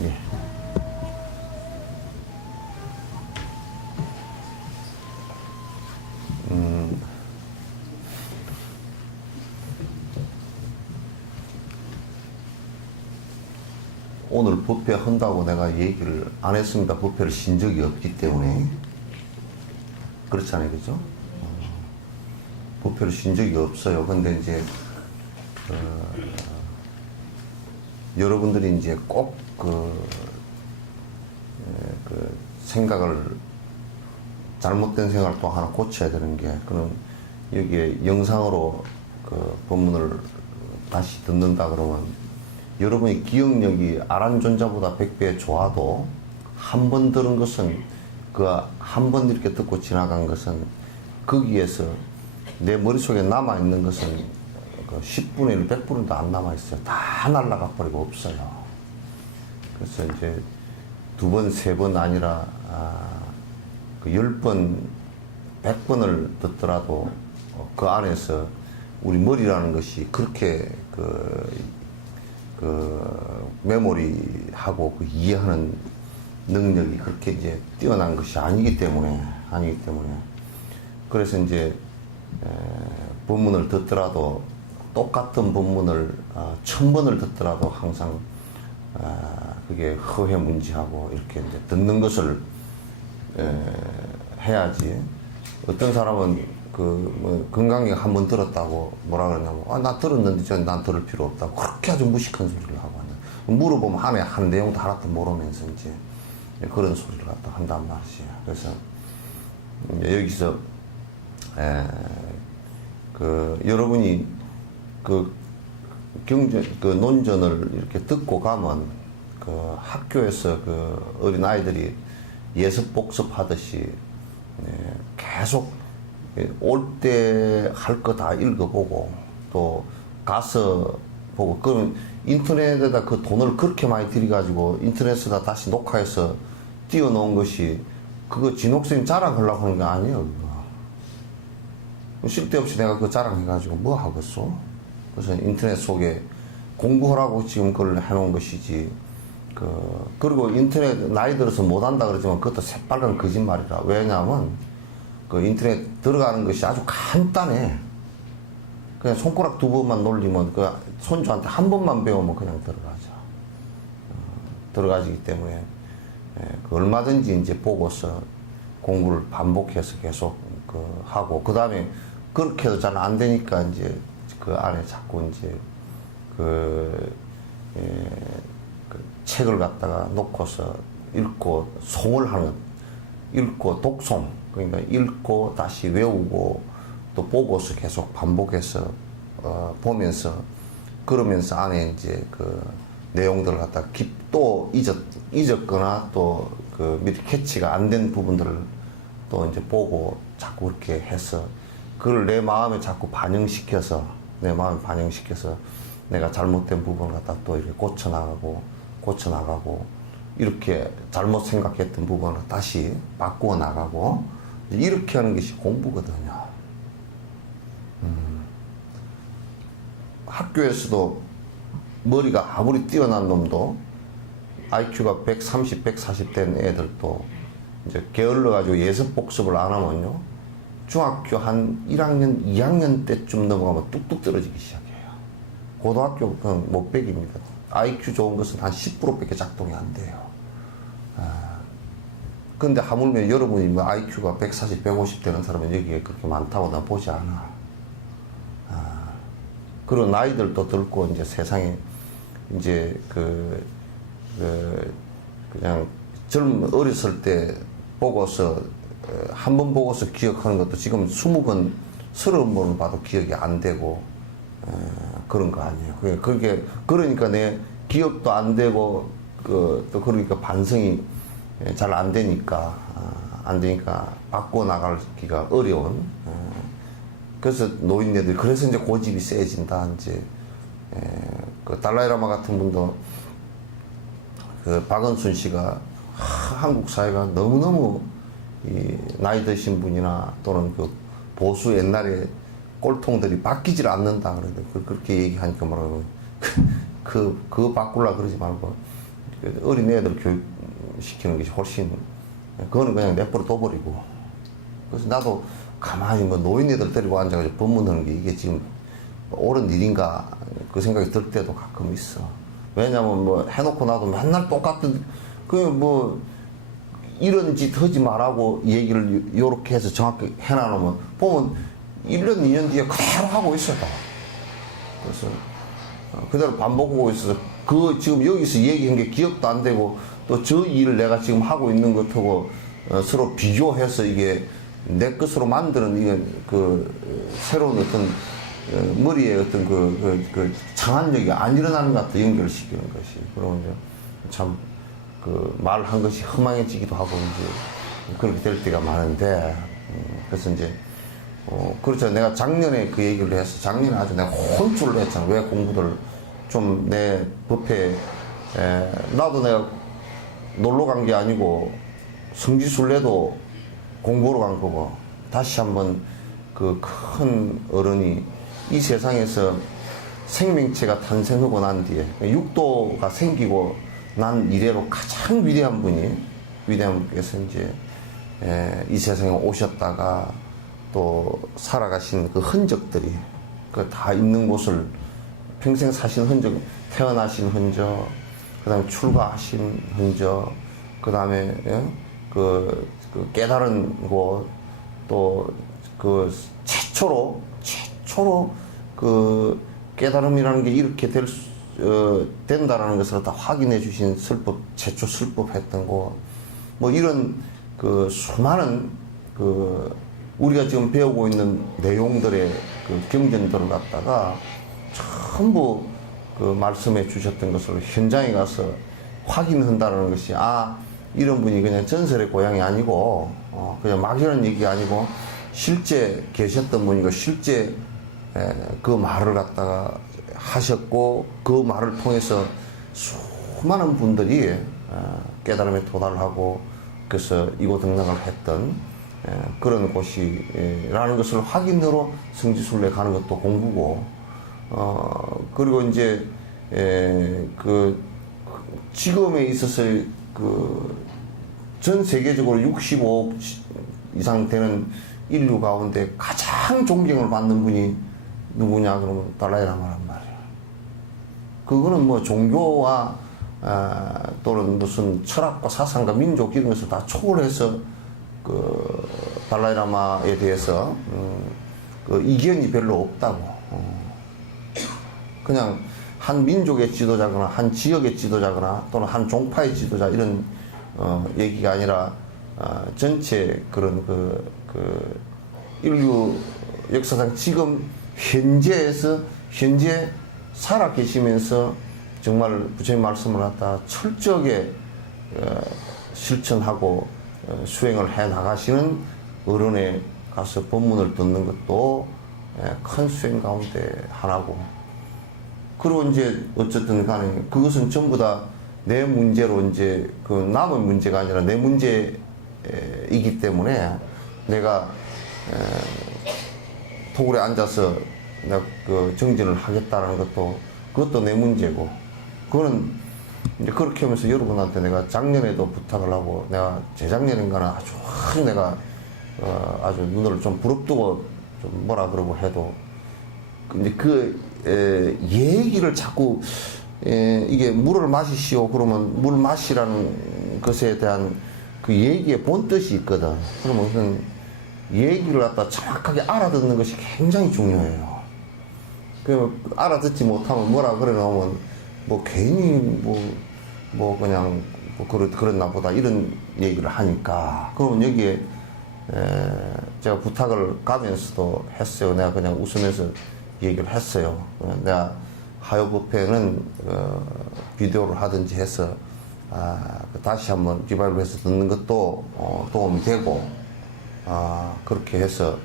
예. 오늘 법회 한다고 내가 얘기를 안 했습니다. 법회를 신 적이 없기 때문에. 그렇잖아요, 그죠? 법회를 신 적이 없어요. 근데 이제, 여러분들이 이제 꼭 생각을, 잘못된 생각을 또 하나 고쳐야 되는 게, 그는 여기에 영상으로 그 본문을 다시 듣는다 그러면, 여러분의 기억력이 아란존자보다 100배 좋아도 한 번 들은 것은 그 한 번 이렇게 듣고 지나간 것은 거기에서 내 머릿속에 남아있는 것은 그 10분의 1, 100분의 1도 안 남아있어요. 다 날아가 버리고 없어요. 그래서 이제 2번, 3번 아니라 그 10번, 100번을 듣더라도 그 안에서 우리 머리라는 것이 그렇게 메모리하고 그 이해하는 능력이 그렇게 이제 뛰어난 것이 아니기 때문에. 그래서 이제, 본문을 듣더라도 똑같은 본문을 1000번을 듣더라도 항상, 그게 허회문지하고 이렇게 이제 듣는 것을, 해야지. 어떤 사람은 건강에 한 번 들었다고 뭐라 그러냐면, 나 들었는데 난 들을 필요 없다고 그렇게 아주 무식한 소리를 하고 하는. 물어보면 한 내용도 하나도 모르면서 이제 그런 소리를 갖다 한단 말이에요. 그래서 여기서 여러분이 논전을 이렇게 듣고 가면 학교에서 어린 아이들이 예습 복습하듯이 계속 올 때 할 거 다 읽어보고 또 가서 보고, 그럼 인터넷에다 그 돈을 그렇게 많이 들여가지고 인터넷에다 다시 녹화해서 띄워놓은 것이 그거 진옥쌤 자랑하려고 하는 게 아니에요. 그거 쓸데없이 내가 그 자랑해가지고 뭐 하겠어? 그래서 인터넷 속에 공부하라고 지금 그걸 해놓은 것이지. 그리고 인터넷 나이 들어서 못한다 그러지만 그것도 새빨간 거짓말이라. 왜냐하면 인터넷 들어가는 것이 아주 간단해. 그냥 손가락 2번만 놀리면 손주한테 한 번만 배우면 그냥 들어가지기 때문에 얼마든지 이제 보고서 공부를 반복해서 계속 하고, 그 다음에 그렇게 해도 잘 안 되니까 이제 그 안에 자꾸 이제 책을 갖다가 놓고서 읽고 송을 하는, 읽고 독송, 그러니까 읽고 다시 외우고 또 보고서 계속 반복해서 보면서, 그러면서 안에 이제 내용들을 갖다 또 잊었거나 또 미리 캐치가 안 된 부분들을 또 이제 보고 자꾸 그렇게 해서 그걸 내 마음에 자꾸 반영시켜서 내가 잘못된 부분을 갖다 또 이렇게 고쳐나가고 이렇게 잘못 생각했던 부분을 다시 바꾸어 나가고 이렇게 하는 것이 공부거든요. 학교에서도 머리가 아무리 뛰어난 놈도 IQ가 130, 140 된 애들도 이제 게을러가지고 예습 복습을 안 하면요, 중학교 한 1학년, 2학년 때쯤 넘어가면 뚝뚝 떨어지기 시작해요. 고등학교는 못 배깁니다. IQ 좋은 것은 한 10%밖에 작동이 안 돼요. 근데 하물며 여러분이 뭐 IQ가 140, 150 되는 사람은 여기에 그렇게 많다고 나 보지 않아. 그리고 나이들도 들고 이제 세상에 이제 그냥 어렸을 때 보고서 한 번 보고서 기억하는 것도 지금 20번, 30번을 봐도 기억이 안 되고 그런 거 아니에요. 그러니까 내 기억도 안 되고 또 그러니까 반성이 잘 안 되니까 바꿔 나가기가 어려운. 그래서 노인네들이 그래서 이제 고집이 세진다. 이제 달라이라마 같은 분도 박은순 씨가 한국 사회가 너무너무 나이 드신 분이나 또는 보수 옛날에 꼴통들이 바뀌질 않는다. 그래도 그렇게 얘기하니까 뭐라고 그거 바꾸려 그러지 말고 어린 애들 교육시키는 것이 훨씬, 그거는 그냥 내버려 둬버리고. 그래서 나도 가만히 뭐 노인애들 데리고 앉아가지고 법문하는 게 이게 지금 옳은 일인가 그 생각이 들 때도 가끔 있어. 왜냐면 뭐 해놓고 나도 맨날 똑같은, 뭐 이런 짓 하지 말라고 얘기를 요렇게 해서 정확히 해놔놓으면 보면 1년, 2년 뒤에 그대로 하고 있어요. 그래서 그대로 반복하고 있어서 지금 여기서 얘기한 게 기억도 안 되고 또 저 일을 내가 지금 하고 있는 것하고 서로 비교해서 이게 내 것으로 만드는 이게 새로운 어떤 머리에 어떤 창안력이 안 일어나는 것 같아, 연결시키는 것이. 그러면 이제 참 말한 것이 허망해지기도 하고 이제 그렇게 될 때가 많은데, 그래서 이제 그렇죠. 내가 작년에 그 얘기를 해서 작년에 아주 내가 혼쭐을 했잖아. 왜 공부를 좀 내 법회, 나도 내가 놀러 간 게 아니고 성지순례도 공부로 간 거고, 다시 한번 그 큰 어른이 이 세상에서 생명체가 탄생하고 난 뒤에 육도가 생기고 난 이래로 가장 위대한 분께서 이제 이 세상에 오셨다가 또 살아가신 그 흔적들이 그 다 있는 곳을 평생 사신 흔적, 태어나신 흔적, 그 다음에 출가하신 흔적, 그 다음에 그 깨달은 곳, 또 최초로 그 깨달음이라는 게 이렇게 된다라는 것을 다 확인해 주신 최초 설법했던 곳, 뭐 이런 수많은 우리가 지금 배우고 있는 내용들의 경전들을 갖다가 전부 말씀해 주셨던 것을 현장에 가서 확인한다는 것이, 이런 분이 그냥 전설의 고향이 아니고, 그냥 막이런 얘기가 아니고, 실제 계셨던 분이고, 실제 그 말을 갖다가 하셨고, 그 말을 통해서 수많은 분들이 깨달음에 도달을 하고, 그래서 이곳 등락을 했던 그런 곳이라는 것을 확인으로 성지순례 가는 것도 공부고, 그리고 이제 지금에 있어서 전 세계적으로 65억 이상 되는 인류 가운데 가장 존경을 받는 분이 누구냐 그러면 달라이라마란 말이야. 그거는 뭐 종교와 또는 무슨 철학과 사상과 민족 이런 것을 다 초월해서 달라이라마에 대해서 이견이 별로 없다고. 그냥 한 민족의 지도자거나 한 지역의 지도자거나 또는 한 종파의 지도자 이런 얘기가 아니라 전체 그런 인류 역사상 지금 현재 살아 계시면서 정말 부처님 말씀을 갖다 철저하게 실천하고 수행을 해 나가시는 어른에 가서 법문을 듣는 것도 큰 수행 가운데 하나고, 그리고 이제 어쨌든 간에 그것은 전부 다 내 문제로 이제 남의 문제가 아니라 내 문제이기 때문에 내가 토굴에 앉아서 내가 정진을 하겠다라는 그것도 내 문제고, 그거는 이제 그렇게 하면서 여러분한테 내가 작년에도 부탁을 하고, 내가 재작년인가는 아주 내가 아주 눈을 좀 부릅뜨고 좀 뭐라 그러고 해도, 근데 얘기를 자꾸 이게 물을 마시시오 그러면 물 마시라는 것에 대한 그 얘기의 본뜻이 있거든. 그러면 우선 얘기를 갖다 정확하게 알아듣는 것이 굉장히 중요해요. 알아듣지 못하면 뭐라 그래 놓으면 뭐 괜히 뭐 그냥 그랬나 보다 이런 얘기를 하니까, 그러면 여기에 제가 부탁을 가면서도 했어요. 내가 그냥 웃으면서 얘기를 했어요. 내가 하요법회는 비디오를 하든지 해서 다시 한번 리바이브해서 듣는 것도 도움이 되고, 그렇게 해서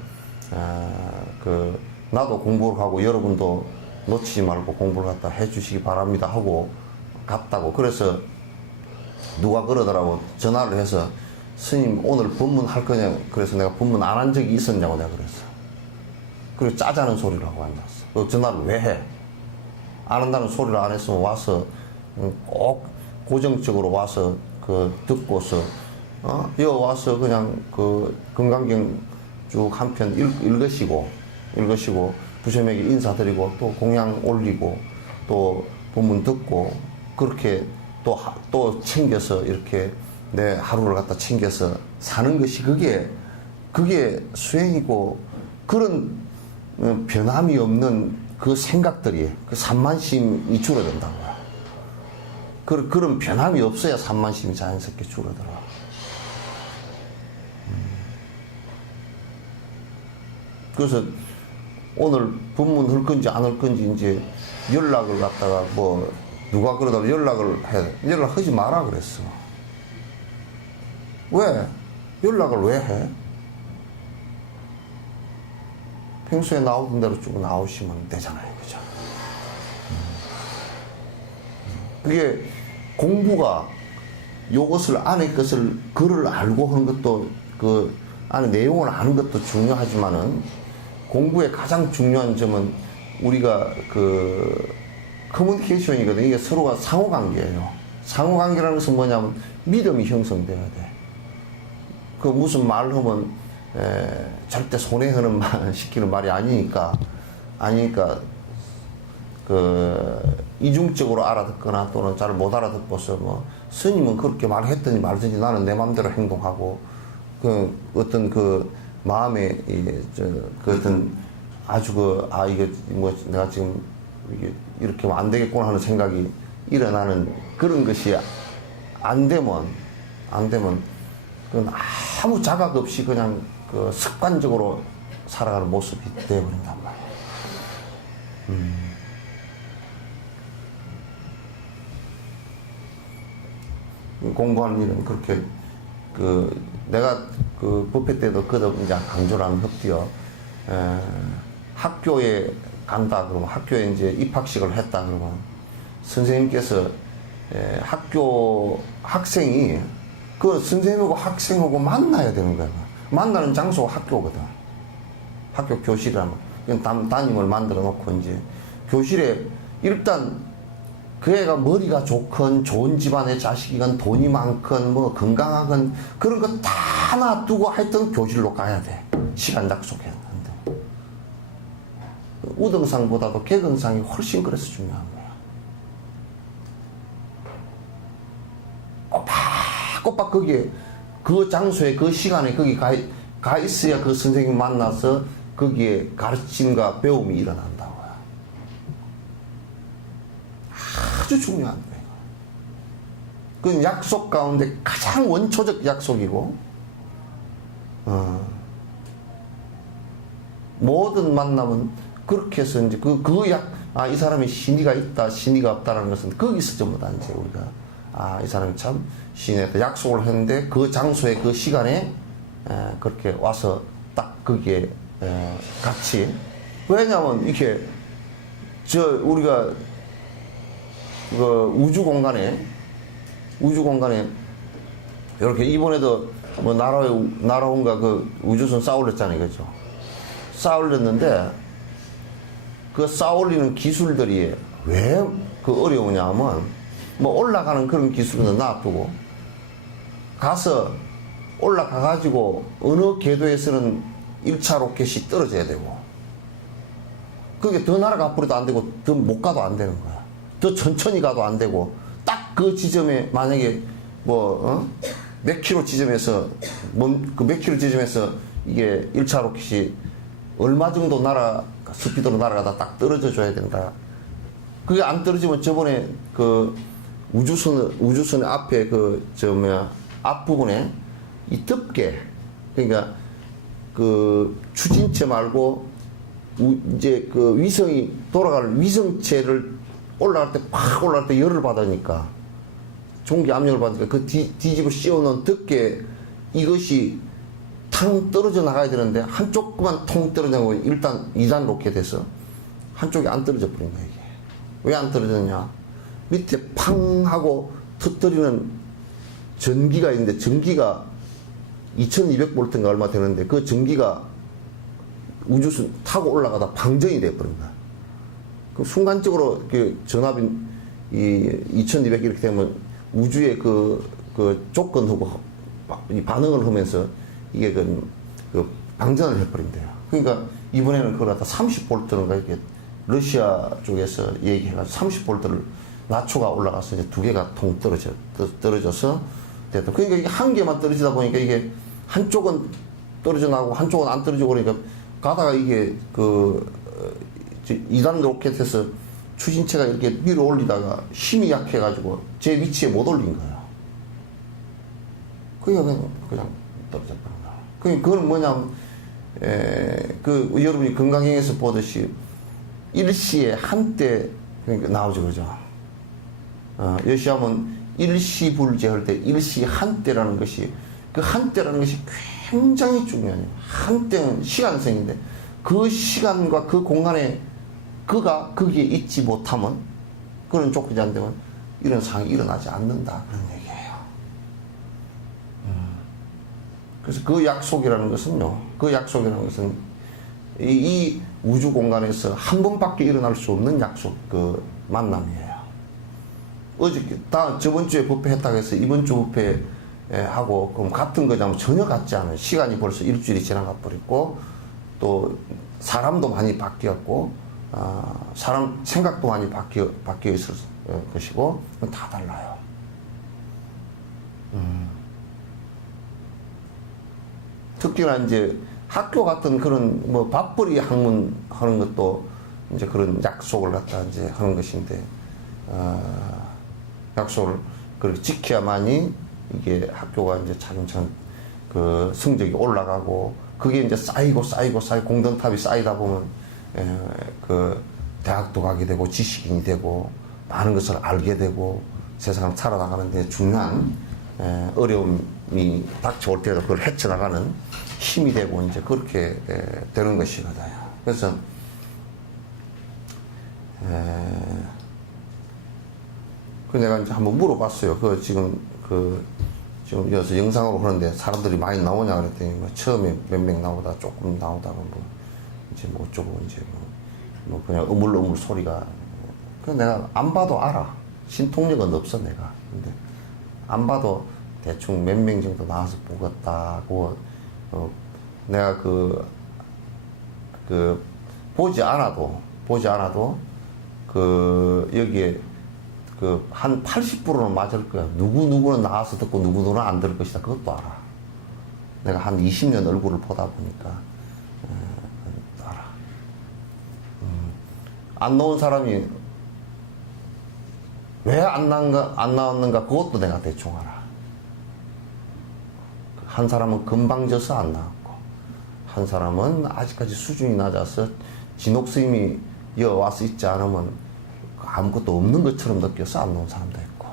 나도 공부를 하고 여러분도 놓치지 말고 공부를 갖다 해주시기 바랍니다 하고 갔다고. 그래서 누가 그러더라고. 전화를 해서 스님 오늘 법문 할 거냐. 그래서 내가 법문 안 한 적이 있었냐고 내가 그랬어. 그리고 짜자는 소리를 하고 앉았어. 너 전화를 왜 해? 안 한다는 소리를 안 했으면 와서 꼭 고정적으로 와서 그 듣고서 여기 와서 그냥 그 금강경 쭉 한 편 읽으시고 부처님에게 인사드리고 또 공양 올리고 또 본문 듣고 그렇게 또 챙겨서 이렇게 내 하루를 갖다 챙겨서 사는 것이 그게 수행이고 그런 변함이 없는 그 생각들이 그 산만심이 줄어든다는 거야. 그런 변함이 없어야 산만심이 자연스럽게 줄어들어. 그래서 오늘 법문 할 건지 안 할 건지 이제 연락을 갖다가 뭐 누가 그러다가 연락하지 마라 그랬어. 왜? 연락을 왜 해? 평소에 나오던 대로 쭉 나오시면 되잖아요. 그죠? 그게 공부가 요것을 안에 것을 글을 알고 하는 것도 그 안에 내용을 아는 것도 중요하지만은 공부의 가장 중요한 점은 우리가 그 커뮤니케이션이거든요. 이게 서로가 상호관계예요. 상호관계라는 것은 뭐냐면 믿음이 형성돼야 돼. 그 무슨 말을 하면 절대 손해하는 말 시키는 말이 아니니까 그 이중적으로 알아듣거나 또는 잘 못 알아듣고서 뭐 스님은 그렇게 말했더니 말든지 나는 내 마음대로 행동하고 그 어떤 그 마음에 그 어떤 아주 이게 뭐 내가 지금 이게 이렇게 하면 안 되겠구나 하는 생각이 일어나는 그런 것이 안 되면 그건 아무 자각 없이 그냥 그 습관적으로 살아가는 모습이 되어버린단 말이에요. 공부하는 일은 그렇게 내가 그 법회 때도 거듭 이제 강조를 하면 흡디어 학교에 간다 그러면 학교에 이제 입학식을 했다 그러면 선생님께서 학생이 그 선생님하고 학생하고 만나야 되는 거야. 만나는 장소가 학교거든. 학교 교실이라면 담임을 만들어 놓고 이제 교실에 일단 그 애가 머리가 좋건 좋은 집안의 자식이건 돈이 많건 뭐 건강하건 그런 거 다 놔두고 하여튼 교실로 가야 돼. 시간 약속해야 한다. 우등상보다도 개근상이 훨씬 그래서 중요한 거야. 꼬박 거기에 그 장소에 그 시간에 거기 가 있어야 그 선생님 만나서 거기에 가르침과 배움이 일어난다고요. 아주 중요한 거예요. 그건 약속 가운데 가장 원초적 약속이고 모든 만남은 그렇게 해서 이제 이 사람이 신의가 있다, 신의가 없다라는 것은 거기서 전부 다 이제 우리가 이 사람이 참 신의했다 약속을 했는데 그 장소에 그 시간에 그렇게 와서 딱 거기에 같이 왜냐하면 이렇게 우리가 그 우주 공간에 이렇게 이번에도 뭐 나라온가 그 우주선 쌓아올렸잖아요, 그죠? 쌓아올렸는데 그 쌓아올리는 기술들이 왜 그 어려우냐 하면 뭐 올라가는 그런 기술은 놔두고 가서 올라가가지고 어느 궤도에서는 1차 로켓이 떨어져야 되고 그게 더 날아가 앞으로도 안 되고 더 못 가도 안 되는 거야. 더 천천히 가도 안 되고 딱 그 지점에 만약에 몇 킬로 지점에서 그 몇 킬로 지점에서 이게 1차 로켓이 얼마 정도 스피드로 날아가다 딱 떨어져 줘야 된다. 그게 안 떨어지면 저번에 그 우주선의 앞에 앞부분에 이 덮개 그러니까 그 추진체 말고 이제 그 위성이 돌아갈 위성체를 팍 올라갈 때 열을 받으니까 종기 압력을 받으니까 그 뒤집어 씌워놓은 덮개 이것이 탕 떨어져 나가야 되는데 한쪽만 통 떨어져나고 일단 2단 로켓에서 한쪽이 안 떨어져 버린 거야. 이게 왜 안 떨어졌냐? 밑에 팡 하고 터뜨리는 전기가 있는데 전기가 2200볼트인가 얼마 되는데 그 전기가 우주선 타고 올라가다 방전이 돼버린 거야. 그 순간적으로 그 전압이 이 2200 이렇게 되면 우주의 그 조건하고 이 반응을 하면서 이게 그 방전을 해버린대요. 그러니까 이번에는 그걸 갖다 30볼트인가 이렇게 러시아 쪽에서 얘기해가지고 30볼트를 나초가 올라가서 이제 두 개가 통 떨어져서 됐다. 그러니까 이게 한 개만 떨어지다 보니까 이게 한쪽은 떨어져 나가고 한쪽은 안 떨어지고 그러니까 가다가 이게 그 2단 로켓에서 추진체가 이렇게 위로 올리다가 힘이 약해가지고 제 위치에 못 올린 거예요. 그러니까 그냥 떨어졌다는 거예요. 그러니까 그건 뭐냐면 그 여러분이 건강행에서 보듯이 일시에 한때 그러니까 나오죠, 그죠? 여시하면 일시불제 할 때 일시 한때라는 것이 그 한때라는 것이 굉장히 중요해요. 한때는 시간성인데 그 시간과 그 공간에 그가 거기에 있지 못하면 그런 조건이 안 되면 이런 상황이 일어나지 않는다 그런 얘기예요. 그래서 그 약속이라는 것은요. 그 약속이라는 것은 이 우주 공간에서 한 번밖에 일어날 수 없는 약속 그 만남이에요. 어저께 저번 주에 법회 했다고 해서 이번 주 법회 하고 그럼 같은 거냐면 전혀 같지 않아요. 시간이 벌써 일주일이 지나가 버렸고 또 사람도 많이 바뀌었고 사람 생각도 많이 바뀌어 있을 것이고 다 달라요. 특히나 이제 학교 같은 그런 뭐 밥벌이 학문 하는 것도 이제 그런 약속을 갖다 이제 하는 것인데 약속을 그렇게 지켜야만이 이게 학교가 이제 차근차근 그 성적이 올라가고 그게 이제 쌓이고 공든탑이 쌓이다 보면 그 대학도 가게 되고 지식인이 되고 많은 것을 알게 되고 세상을 살아나가는데 중요한 어려움이 닥쳐올 때도 그걸 헤쳐나가는 힘이 되고 이제 그렇게 되는 것이거든요. 그래서 그 내가 이제 한번 물어봤어요. 지금 여기서 영상으로 하는데 사람들이 많이 나오냐 그랬더니 뭐 처음에 몇 명 나오다 조금 나오다가 뭐 이제 뭐 어쩌고 이제 뭐 그냥 어물어물 소리가. 그 내가 안 봐도 알아. 신통력은 없어 내가. 근데 안 봐도 대충 몇 명 정도 나와서 보겠다고 내가 보지 않아도 여기에 한 80%는 맞을 거야. 누구는 나와서 듣고 누구는 안 들을 것이다. 그것도 알아. 내가 한 20년 얼굴을 보다 보니까 알아. 안 나온 사람이 왜 안 나왔는가 그것도 내가 대충 알아. 한 사람은 금방 져서 안 나왔고 한 사람은 아직까지 수준이 낮아서 진옥스님이 와서 있지 않으면 아무것도 없는 것처럼 느껴서 안 나온 사람도 있고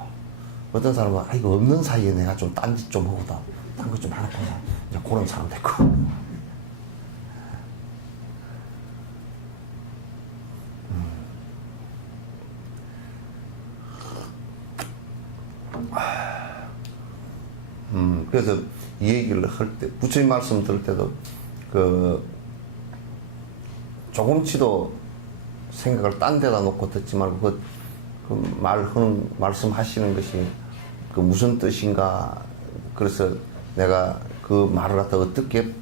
어떤 사람은 이거 없는 사이에 내가 좀 딴짓 좀 하고 딴 것 좀 하나 보자 이제 그런 사람도 있고 그래서 이 얘기를 할 때 부처님 말씀 들을 때도 조금치도 생각을 딴 데다 놓고 듣지 말고 말씀하시는 것이 무슨 뜻인가. 그래서 내가 그 말을 갖다 어떻게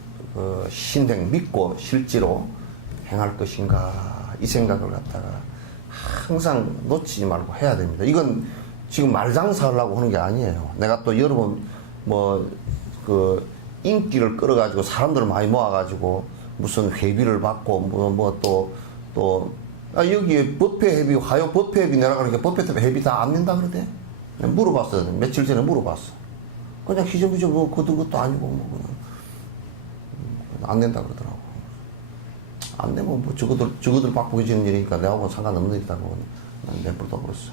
신행 믿고 실제로 행할 것인가 이 생각을 갖다가 항상 놓치지 말고 해야 됩니다. 이건 지금 말장사하려고 하는 게 아니에요. 내가 또 여러분 인기를 끌어가지고 사람들을 많이 모아가지고 무슨 회비를 받고 여기에 법회 회비 화요 법회 회비 내라 그러니까 법회 때문에 회비 다 안 낸다 그러대. 물어봤어. 며칠 전에 물어봤어. 그냥 희정희정 거둔 것도 아니고 그냥 안 낸다 그러더라고. 안 내면 저거들 바꾸게 지는 일이니까 내하고는 상관없는 일이라고 난 내버려 버렸어.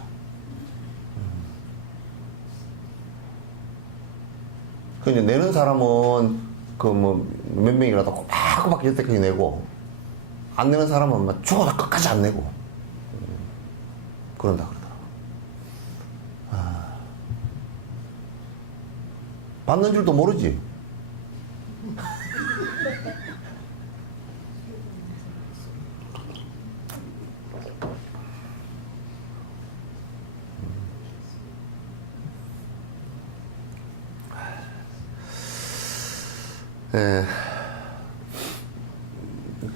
근데 내는 사람은 몇 명이라도 꼬박꼬박 여태까지 내고 안 내는 사람은 막 죽어라 끝까지 안 내고 그런다 그러더라고. 받는 줄도 모르지. 예,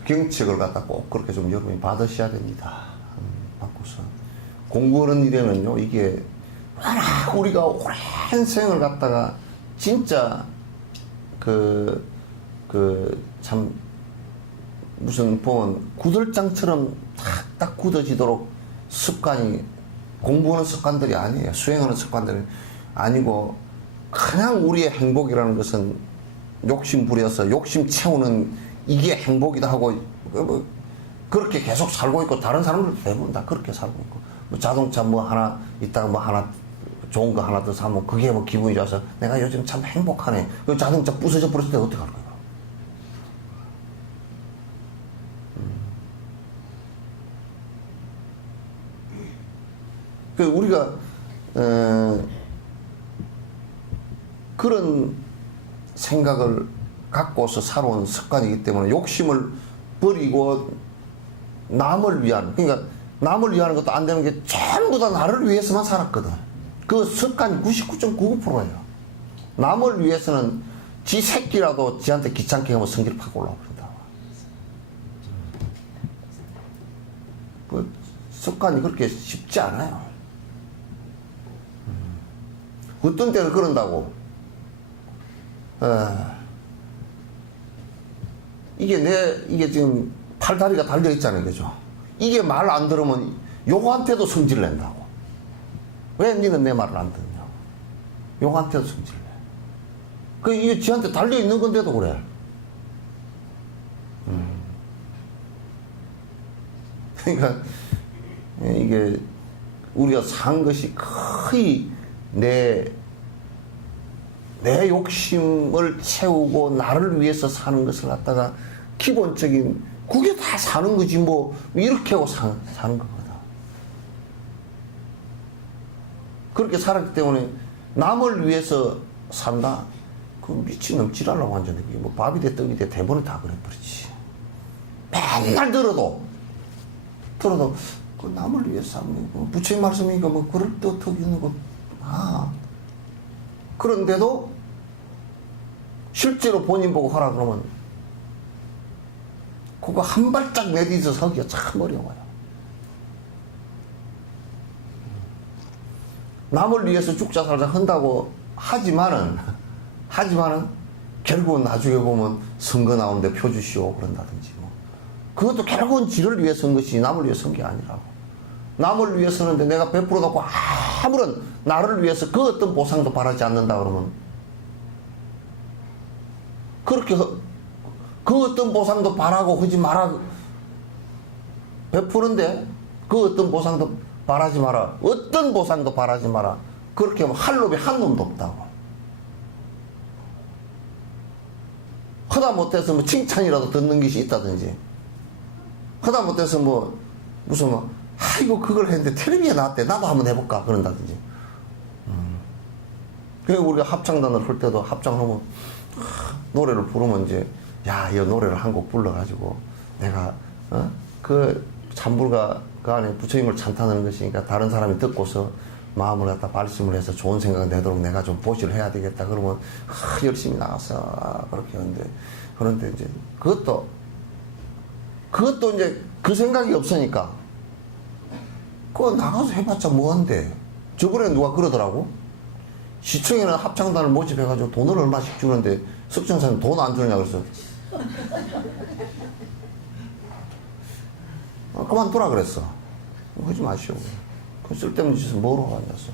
경책을 갖다 꼭 그렇게 좀 여러분이 받으셔야 됩니다. 받고서 공부하는 일에는요, 이게 워낙 우리가 오랜 생을 갖다가 진짜 참 무슨 보면 구들장처럼 딱 굳어지도록 습관이, 공부하는 습관들이 아니에요. 수행하는 습관들이 아니고, 그냥 우리의 행복이라는 것은 욕심 부려서 욕심 채우는 이게 행복이다 하고 그렇게 계속 살고 있고, 다른 사람들 대부분 다 그렇게 살고 있고, 뭐 자동차 뭐 하나 있다가 뭐 하나 좋은 거 하나 더 사면 그게 뭐 기분이 좋아서 내가 요즘 참 행복하네. 그 자동차 부서져 버렸을 때 어떻게 할 거야? 그 우리가 그런 생각을 갖고서 살아온 습관이기 때문에 욕심을 버리고 남을 위한, 그러니까 남을 위하는 것도 안 되는 게 전부 다 나를 위해서만 살았거든. 그 습관이 99.99%예요. 남을 위해서는 지 새끼라도 지한테 귀찮게 하면 성질 팍 올라오른다. 그 습관이 그렇게 쉽지 않아요. 어떤 때는 그런다고. 이게 지금 팔다리가 달려 있잖아요. 그죠? 이게 말 안 들으면 요거한테도 성질 낸다고. 왜 니는 내 말을 안 듣냐고. 요거한테도 성질 내. 이게 지한테 달려 있는 건데도 그래. 그러니까, 이게 우리가 산 것이 거의 내 욕심을 채우고 나를 위해서 사는 것을 갖다가 기본적인, 그게 다 사는 거지 뭐 이렇게 하고 사는 거거든. 그렇게 살았기 때문에 남을 위해서 산다? 그 미친놈 지랄라고 완전히. 뭐 밥이 돼 떡이 돼 대본을 다 그래버리지. 맨날 들어도 그 남을 위해서 사는 거, 부처님 말씀이니까 뭐 그럴듯하기는 거. 그런데도 실제로 본인 보고 하라 그러면 그거 한 발짝 내딛어 서기가 참 어려워요. 남을 위해서 죽자 살자 한다고 하지만은 결국은 나중에 보면 선거 나오는데 표 주시오 그런다든지 뭐. 그것도 결국은 지를 위해 선 것이 남을 위해 선 게 아니라고. 남을 위해 서는데 내가 100% 갖고 아무런 나를 위해서 그 어떤 보상도 바라지 않는다 그러면, 그렇게 그 어떤 보상도 바라고 하지 마라. 베푸는데 그 어떤 보상도 바라지 마라. 어떤 보상도 바라지 마라. 그렇게 하면 할 놈이 한 놈도 없다고. 하다 못해서 뭐 칭찬이라도 듣는 것이 있다든지, 하다 못해서 뭐 무슨 뭐 아이고 그걸 했는데 텔레비에 나왔대 나도 한번 해볼까 그런다든지. 그리고 우리가 합창단을 할 때도 합창하면 노래를 부르면 이제 야, 이 노래를 한 곡 불러가지고 내가 그 찬불가 그 안에 부처님을 찬탄하는 것이니까 다른 사람이 듣고서 마음을 갖다 발심을 해서 좋은 생각을 내도록 내가 좀 보시를 해야 되겠다. 그러면 열심히 나갔어 그렇게 하는데, 그런데 이제 그것도 이제 그 생각이 없으니까 그거 나가서 해봤자 뭐한데. 저번에 누가 그러더라고. 시청에는 합창단을 모집해가지고 돈을 얼마씩 주는데 석정사님 돈 안 주느냐 그래서 그만두라 그랬어. 하지 마시오. 그 쓸데없는 짓을 뭐로 하냐서.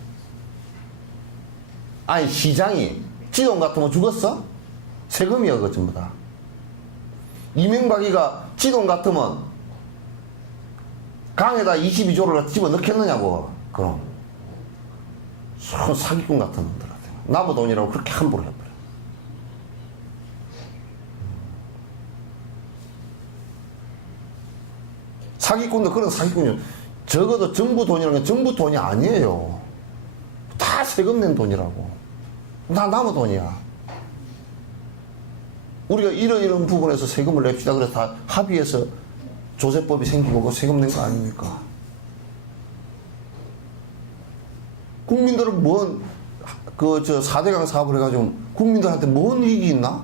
아니 시장이 지돈 같으면 죽었어? 세금이야 그거 전부 다. 이명박이가 지돈 같으면 강에다 22조를 집어넣겠느냐고. 그럼 사기꾼 같은 놈들한테 나무 돈이라고 그렇게 함부로 해버려. 사기꾼도 그런 사기꾼이요. 적어도 정부 돈이라는 건 정부 돈이 아니에요. 다 세금 낸 돈이라고. 다 나무 돈이야. 우리가 이런 부분에서 세금을 냅시다. 그래서 다 합의해서 조세법이 생기고 그 세금 낸 거 아닙니까? 국민들은 뭔, 4대강 사업을 해가지고 국민들한테 뭔 이익이 있나?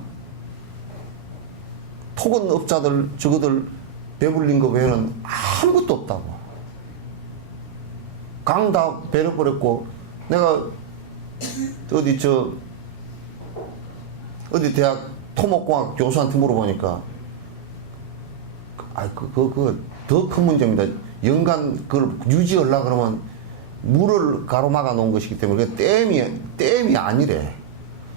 토건업자들 저거들 배불린 거 외에는 아무것도 없다고. 강 다 배려버렸고, 내가 어디 대학 토목공학 교수한테 물어보니까, 더 큰 문제입니다. 연간 그걸 유지하려고 그러면 물을 가로막아 놓은 것이기 때문에 댐이 아니래.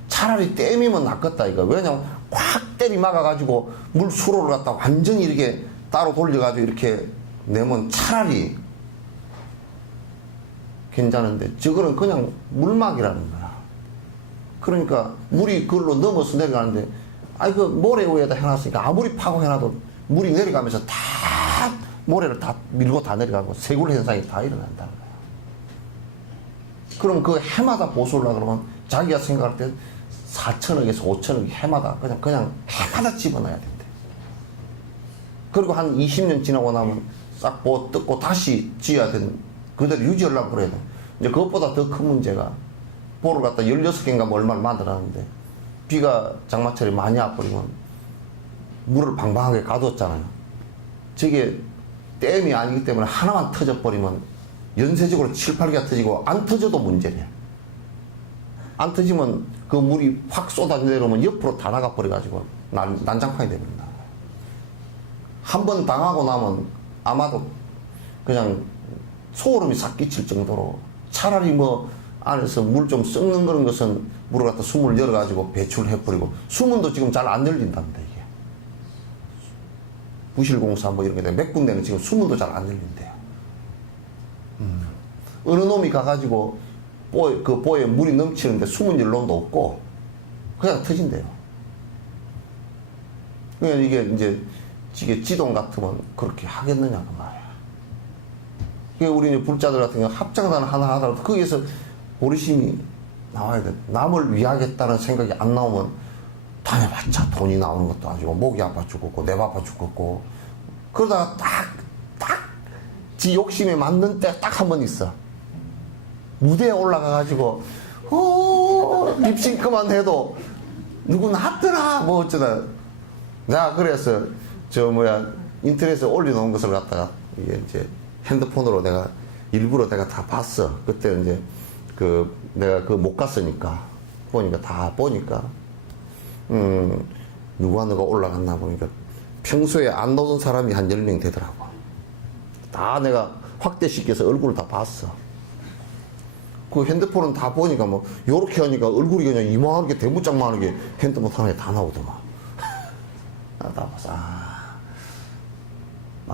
차라리 댐이면 낫겠다 이거. 왜냐면 확 때리 막아가지고 물 수로를 갖다 완전히 이렇게 따로 돌려가지고 이렇게 내면 차라리 괜찮은데, 저거는 그냥 물막이라는 거야. 그러니까 물이 그걸로 넘어서 내려가는데, 그 모래 위에다 해놨으니까 아무리 파고 해놔도 물이 내려가면서 다 모래를 다 밀고 다 내려가고 세굴 현상이 다 일어난다는 거야. 그럼 그 해마다 보수를 하려고 그러면 자기가 생각할 때 4천억에서 5천억 해마다 그냥 해마다 집어넣어야 된대. 그리고 한 20년 지나고 나면 싹 뜯고 다시 지어야 되는, 그대로 유지하려고 그래야 돼. 이제 그것보다 더 큰 문제가, 볼을 갖다 16개인가 뭐 얼마를 만들었는데 비가 장마철에 많이 와버리면 물을 방방하게 가뒀잖아요. 저게 댐이 아니기 때문에 하나만 터져버리면 연쇄적으로 7, 8개가 터지고, 안 터져도 문제래. 안 터지면 그 물이 확 쏟아내려오면 옆으로 다 나가버려가지고 난장판이 됩니다. 한 번 당하고 나면 아마도 그냥 소름이 싹 끼칠 정도로, 차라리 뭐 안에서 물 좀 썩는 그런 것은 물을 갖다 수문을 열어가지고 배출해버리고, 수문도 지금 잘 안 열린답니다, 이게. 부실공사 뭐 이런 게 몇 군데는 지금 수문도 잘 안 열린대요. 어느 놈이 가가지고 그 보에 물이 넘치는데 수문 열 놈도 없고 그냥 터진대요. 그러니까 이게 지동 같으면 그렇게 하겠느냐 그 말이야. 그러니까 우리 이제 불자들 같은 경우 합장단 하나 하더라도 거기에서 보리심이 나와야 돼. 남을 위하겠다는 생각이 안 나오면 다녀봤자 돈이 나오는 것도 아니고 목이 아파 죽겠고 내 아파 죽겠고, 그러다가 딱 지 욕심에 맞는 때 딱 한 번 있어. 무대에 올라가가지고 립싱크만 해도 누구 낫더라 뭐 어쩌다. 내가 그래서 인터넷에 올려놓은 것을 갖다가 이게 이제 핸드폰으로 내가 일부러 다 봤어. 그때 이제 내가 못 갔으니까 다 보니까 누가 올라갔나 보니까 평소에 안 나오던 사람이 한 10명 되더라고. 다 내가 확대시켜서 얼굴을 다 봤어. 그 핸드폰은 다 보니까 뭐 요렇게 하니까 얼굴이 그냥 이만하게 대문짝만하게 핸드폰 하나에 다 나오더만. 다 봤어.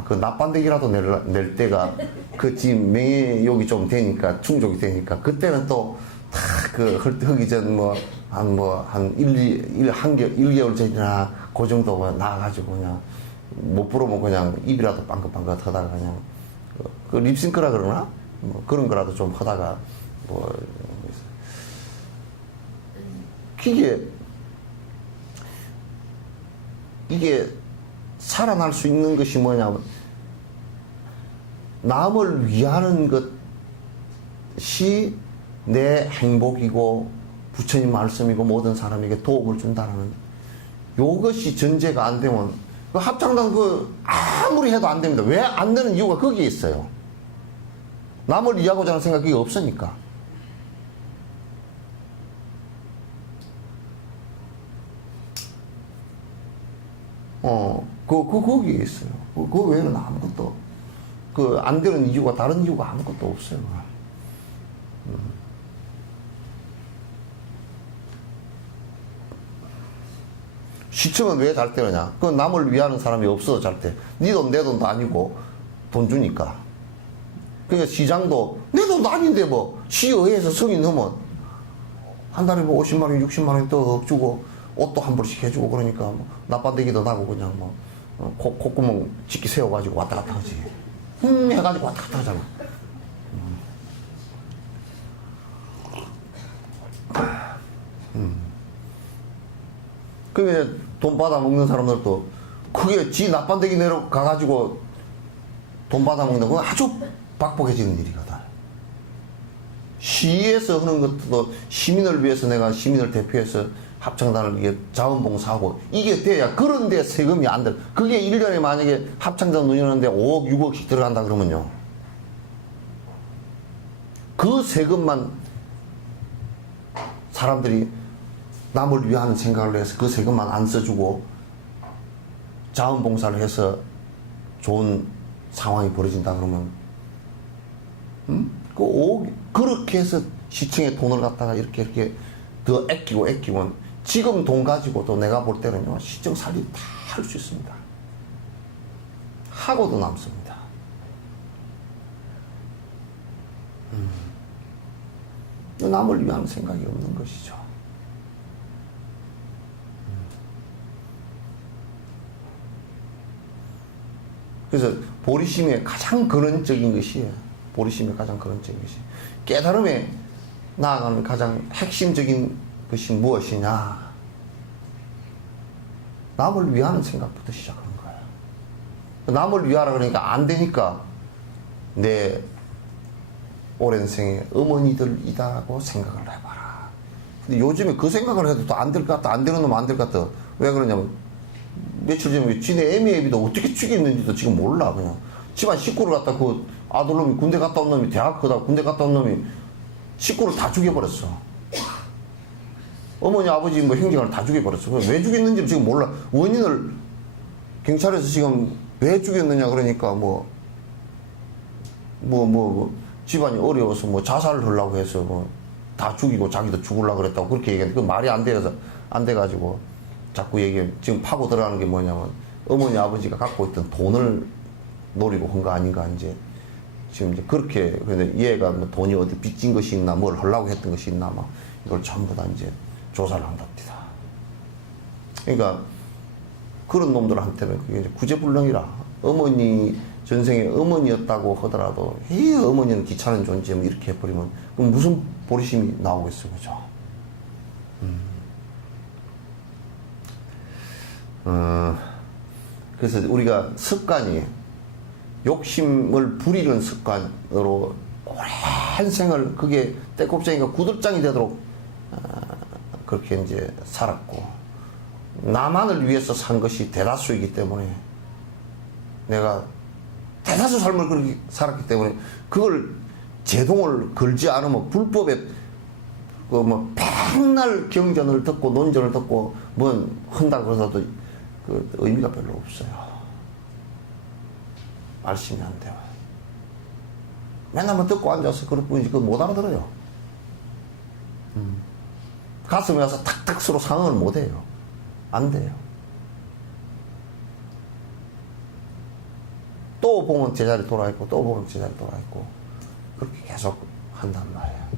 그 납반대기라도 낼 때가 그 지금 명예욕이 좀 되니까, 충족이 되니까, 그때는 또 다 하기 전 한 1개월 전이나 그 정도 나와가지고 그냥 못 부르면 그냥 입이라도 빵긋빵긋 하다가 그냥 그 립싱크라 그러나? 뭐 그런 거라도 좀 하다가 이게 살아날 수 있는 것이 뭐냐면, 남을 위하는 것이 내 행복이고 부처님 말씀이고 모든 사람에게 도움을 준다는, 요것이 전제가 안 되면 그 합창단 아무리 해도 안 됩니다. 왜 안 되는 이유가 거기에 있어요. 남을 위하고자 하는 생각이 없으니까. 거기에 있어요. 그 외에는 아무것도, 안 되는 이유가, 다른 이유가 아무것도 없어요. 시청은 왜 잘 때느냐? 그 남을 위하는 사람이 없어서 잘 때. 네 돈, 내 돈도 아니고 돈 주니까. 그러니까 시장도 내 돈도 아닌데 시의회에서 성인 넣으면 한 달에 50만 원, 60만 원 더 주고 옷도 한 벌씩 해주고 그러니까 납반대기도 나고 그냥 콧구멍 짓기 세워가지고 왔다 갔다 하지. 해가지고 왔다 갔다 하잖아. 그게 돈 받아 먹는 사람들도 그게 지 납반대기 내려가가지고 돈 받아 먹는 건 아주 박복해지는 일이거든. 시에서 하는 것도 시민을 위해서 내가 시민을 대표해서 합창단을 이게 자원봉사하고 이게 돼야 그런데 세금이 안 들. 그게 1년에 만약에 합창단 운영하는데 5억, 6억씩 들어간다 그러면요. 그 세금만 사람들이 남을 위하는 생각을 해서 그 세금만 안 써주고 자원봉사를 해서 좋은 상황이 벌어진다 그러면 그 5억 그렇게 해서 시청에 돈을 갖다가 이렇게 더 아끼고 지금 돈 가지고도 내가 볼 때는요 시청 살림 다 할 수 있습니다. 하고도 남습니다. 남을 위한 생각이 없는 것이죠. 그래서 보리심의 가장 근원적인 것이에요. 보리심의 가장 근원적인 것이 깨달음에 나아가는 가장 핵심적인 것이 무엇이냐? 남을 위하는 생각부터 시작하는 거예요. 남을 위하라 그러니까 안 되니까 내 오랜 생에 어머니들이다고 생각을 해봐라. 근데 요즘에 그 생각을 해도 또 안 될 것 같다. 안 되는 놈 안 될 것 같다. 왜 그러냐면 며칠 전에 지네 애미 애비도 어떻게 죽였는지도 지금 몰라. 그냥 집안 식구를 갖다 그 아들놈이 군대 갔다 온 놈이 대학 가다 군대 갔다 온 놈이 식구를 다 죽여버렸어. 어머니 아버지 뭐 형제를 다 죽여버렸어. 왜 죽였는지 지금 몰라. 원인을 경찰에서 지금 왜 죽였느냐 그러니까 집안이 어려워서 뭐 자살을 하려고 해서 뭐 다 죽이고 자기도 죽으려고 그랬다고 그렇게 얘기했는데 그 말이 안 돼가지고 자꾸 얘기해. 지금 파고 들어가는 게 뭐냐면 어머니 아버지가 갖고 있던 돈을 노리고 한 거 아닌가 이제 지금 이제 그렇게 그런데 얘가 뭐 돈이 어디 빚진 것이 있나 뭘 하려고 했던 것이 있나 막 이걸 전부 다 이제 조사를 한답니다. 그러니까 그런 놈들한테는 그게 이제 구제불능이라 어머니 전생에 어머니였다고 하더라도 이 어머니는 귀찮은 존재 뭐 이렇게 해버리면 그럼 무슨 보리심이 나오겠어 그죠? 그래서 우리가 습관이 욕심을 부리는 습관으로 오랜 생을 그게 떼꼽쟁이가 구들장이 되도록 그렇게 이제 살았고 나만을 위해서 산 것이 대다수이기 때문에 내가 대다수 삶을 그렇게 살았기 때문에 그걸 제동을 걸지 않으면 불법에 뭐 백날 경전을 듣고 논전을 듣고 뭐 한다고 해서도 그 의미가 별로 없어요. 말씀이 안 돼요. 맨날 뭐 듣고 앉아서 그럴 뿐이지 그거 못 알아들어요. 가슴에 와서 탁탁 서로 상응을 못 해요. 안 돼요. 또 보면 제자리 돌아있고 또 보면 제자리 돌아있고 그렇게 계속 한단 말이에요.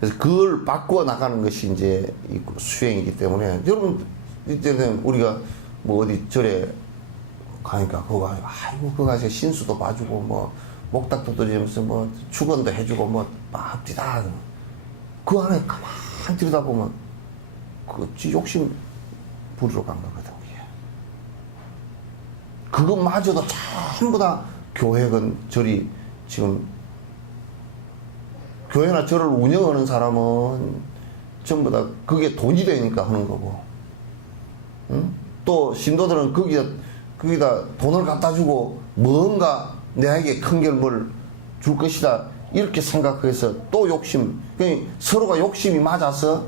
그래서 그걸 바꾸어 나가는 것이 이제 수행이기 때문에 여러분 이때는 우리가 뭐 어디 절에 가니까 그거 가지고 아이고 그거 가지고 신수도 봐주고 뭐 목닥도 들이면서 뭐 축원도 해주고 뭐 앞뒤다 그 안에 가만히 들여다보면 그 욕심 부리러 간 거거든. 그것마저도 전부 다 교회건 절이 지금 교회나 절을 운영하는 사람은 전부 다 그게 돈이 되니까 하는 거고, 응? 또 신도들은 거기다 돈을 갖다 주고 뭔가 내에게 큰 결과를 줄 것이다 이렇게 생각해서 또 욕심, 그러니까 서로가 욕심이 맞아서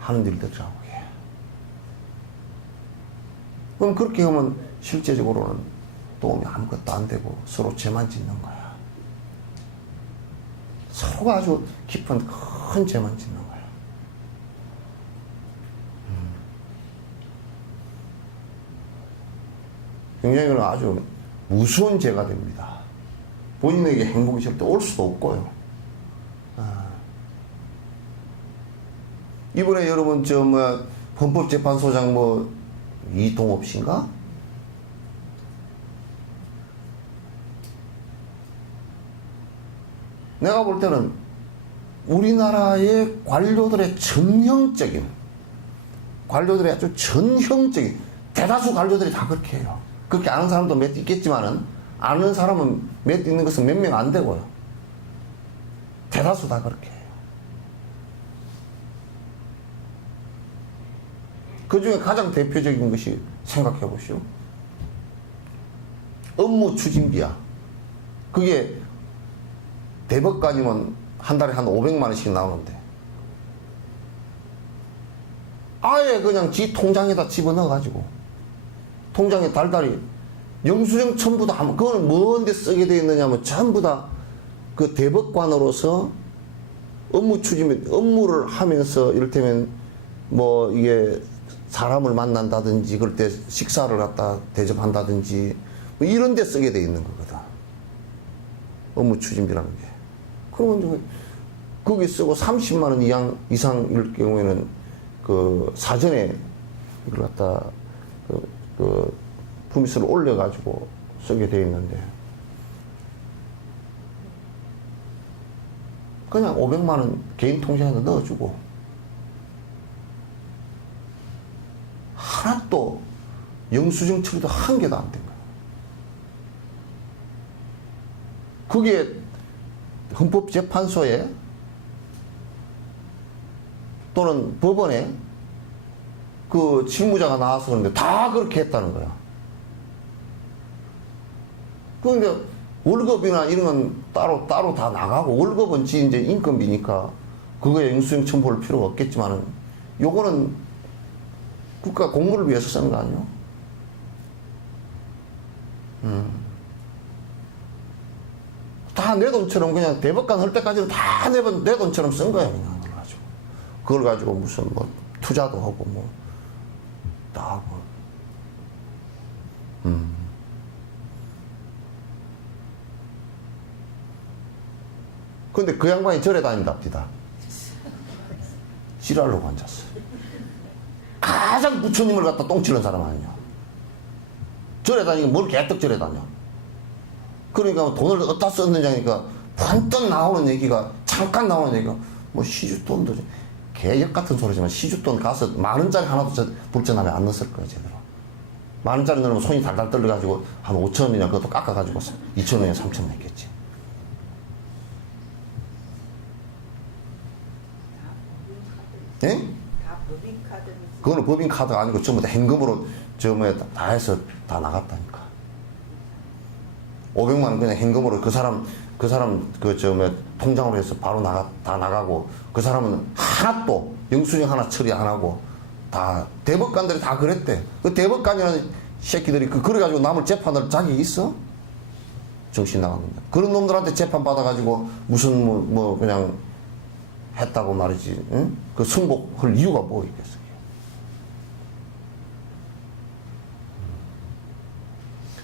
하는 일들이라고 해. 그럼 그렇게 하면 실제적으로는 도움이 아무것도 안 되고 서로 죄만 짓는 거야. 서로가 아주 깊은 큰 죄만 짓는 거야. 굉장히 아주 무서운 죄가 됩니다. 본인에게 행복이 절대 올 수도 없고요. 이번에 여러분 헌법재판소장 이동업 씨인가? 내가 볼 때는 우리나라의 관료들의 관료들의 아주 전형적인 대다수 관료들이 다 그렇게 해요. 그렇게 아는 사람도 몇 있겠지만은 아는 사람은 있는 것은 몇 명 안 되고요. 대다수 다 그렇게 해요. 그 중에 가장 대표적인 것이 생각해 보시오. 업무 추진비야. 그게 대법관이면 한 달에 한 500만 원씩 나오는데 아예 그냥 지 통장에다 집어넣어가지고 통장에 달달이 영수증 전부 다 하면 그거는 뭔데 쓰게 되어 있느냐면 전부 다 그 대법관으로서 업무 추진 업무를 하면서 이를테면 뭐 이게 사람을 만난다든지 그럴 때 식사를 갖다 대접한다든지 뭐 이런 데 쓰게 돼 있는 거거든. 업무 추진비라는 게. 그러면 이제 거기 쓰고 30만 원 이상일 경우에는 그 사전에 이걸 갖다 그 품위스를 올려가지고 쓰게 돼 있는데 그냥 500만 원 개인 통장에다 넣어주고 하나도 영수증 처리도 한 개도 안 된 거야. 그게 헌법재판소에 또는 법원에 그 실무자가 나와서 그러는데 다 그렇게 했다는 거야. 그런데 월급이나 이런 건 따로 다 나가고 월급은 지 이제 인건비니까 그거에 영수증 첨부할 필요가 없겠지만은 요거는 국가 공무를 위해서 쓰는 거 아니에요? 다 내 돈처럼 그냥 대법관 할 때까지는 다 내 돈처럼 쓴 거야 그냥 그걸 가지고 무슨 뭐 투자도 하고 뭐 다 하고. 근데 그 양반이 절에 다닌답니다. 지랄로 앉았어. 가장 부처님을 갖다 똥치는 사람 아니냐. 절에 다니고 뭘 개떡 절에 다녀. 그러니까 돈을 어디다 썼느냐니까 번뜩 나오는 얘기가 잠깐 나오는 얘기가 뭐 시주돈도 개역 같은 소리지만 시주돈 가서 10,000원짜리 하나도 불전함에 안 넣었을 거예요 제대로. 10,000원짜리 넣으면 손이 달달 떨려가지고 한 5,000원이나 그것도 깎아가지고 2,000원이나 3,000원 했겠지. 예? 다 법인카드. 그거는 법인카드가 아니고 전부 다 현금으로 저 뭐야 다 해서 다 나갔다니까. 500만 원 그냥 현금으로 그 사람 그 저 뭐야 통장으로 해서 바로 다 나가고 그 사람은 하나도 영수증 하나 처리 안 하고 다 대법관들이 다 그랬대. 그 대법관이라는 새끼들이 그래가지고 남을 재판할 자격이 있어? 정신 나간 겁니다. 그런 놈들한테 재판 받아가지고 무슨 뭐 그냥 했다고 말이지. 응? 그 승복할 이유가 뭐 있겠어요?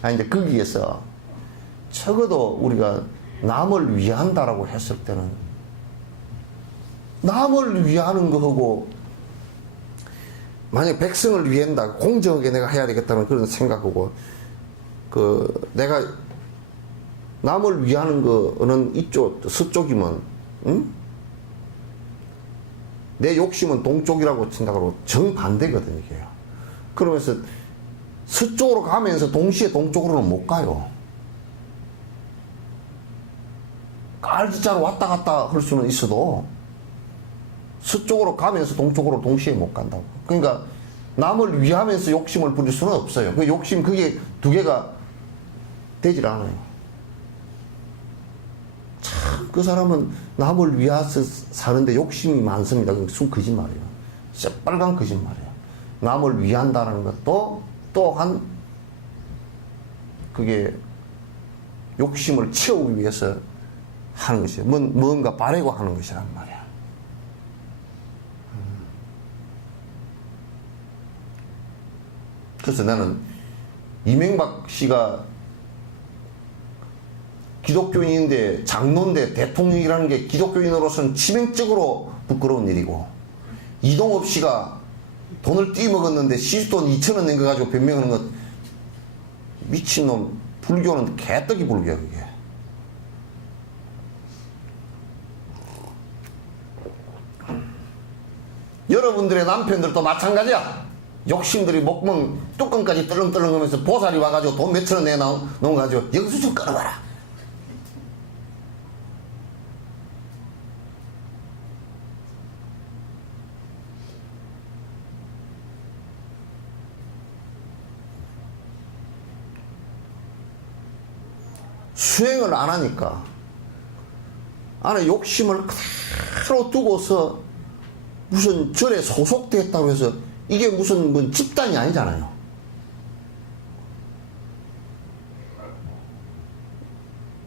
아니 이제 거기에서 적어도 우리가 남을 위한다라고 했을 때는 남을 위하는 거하고 만약 백성을 위한다 공정하게 내가 해야 되겠다는 그런 생각하고 그 내가 남을 위하는 거는 이쪽 서쪽이면 응? 내 욕심은 동쪽이라고 생각하고 정반대거든 이게요. 그러면서 서쪽으로 가면서 동시에 동쪽으로는 못 가요. R자로 왔다 갔다 할 수는 있어도 서쪽으로 가면서 동쪽으로 동시에 못 간다고. 그러니까 남을 위하면서 욕심을 부릴 수는 없어요. 그 욕심 그게 두 개가 되질 않아요. 참 그 사람은 남을 위해서 사는데 욕심이 많습니다. 그게 순 거짓말이에요. 새빨간 거짓말이에요. 남을 위한다는 것도 또한 그게 욕심을 채우기 위해서 하는 것이에요. 뭔가 바라고 하는 것이란 말이야. 그래서 나는 이명박 씨가 기독교인인데 장로인데 대통령이라는 게 기독교인으로서는 치명적으로 부끄러운 일이고 이동업 씨가 돈을 띄먹었는데 시주돈 2,000원 낸 거 가지고 변명하는 것 미친놈. 불교는 개떡이 불교야 그게. 여러분들의 남편들도 마찬가지야. 욕심들이 목멍 뚜껑까지 떨렁떨렁 하면서 보살이 와가지고 돈 몇천 원 내놓은 가지고 영수증 끊어봐라. 수행을 안 하니까 안에 욕심을 그대로 두고서 무슨 절에 소속됐다고 해서 이게 무슨 뭐 집단이 아니잖아요.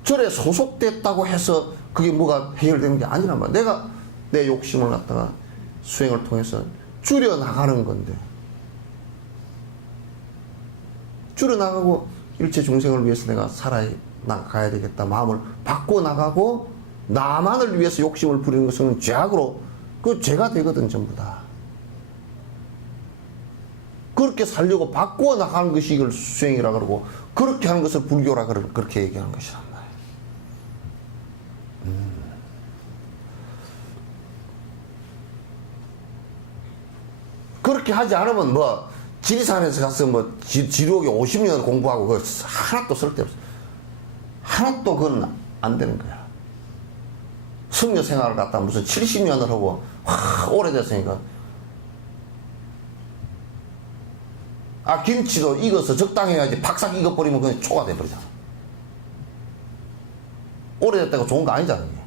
절에 소속됐다고 해서 그게 뭐가 해결되는 게 아니란 말이야. 내가 내 욕심을 갖다가 수행을 통해서 줄여나가는 건데, 줄여나가고 일체 중생을 위해서 내가 살아나가야 되겠다 마음을 바꿔나가고 나만을 위해서 욕심을 부리는 것은 죄악으로 그 죄가 되거든. 전부 다 그렇게 살려고 바꿔나가는 것이 이걸 수행이라 그러고, 그렇게 하는 것을 불교라 그렇게 얘기하는 것이란 말이에요. 그렇게 하지 않으면 뭐 지리산에서 가서 뭐 지루하게 50년을 공부하고 그거 하나도 쓸데없어. 하나도 그건 안 되는 거야. 승려 생활을 갖다 무슨 70년을 하고 오래됐으니까. 아, 김치도 익어서 적당해야지 박삭 익어버리면 그냥 초가 돼버리잖아. 오래됐다고 좋은 거 아니잖아. 이게.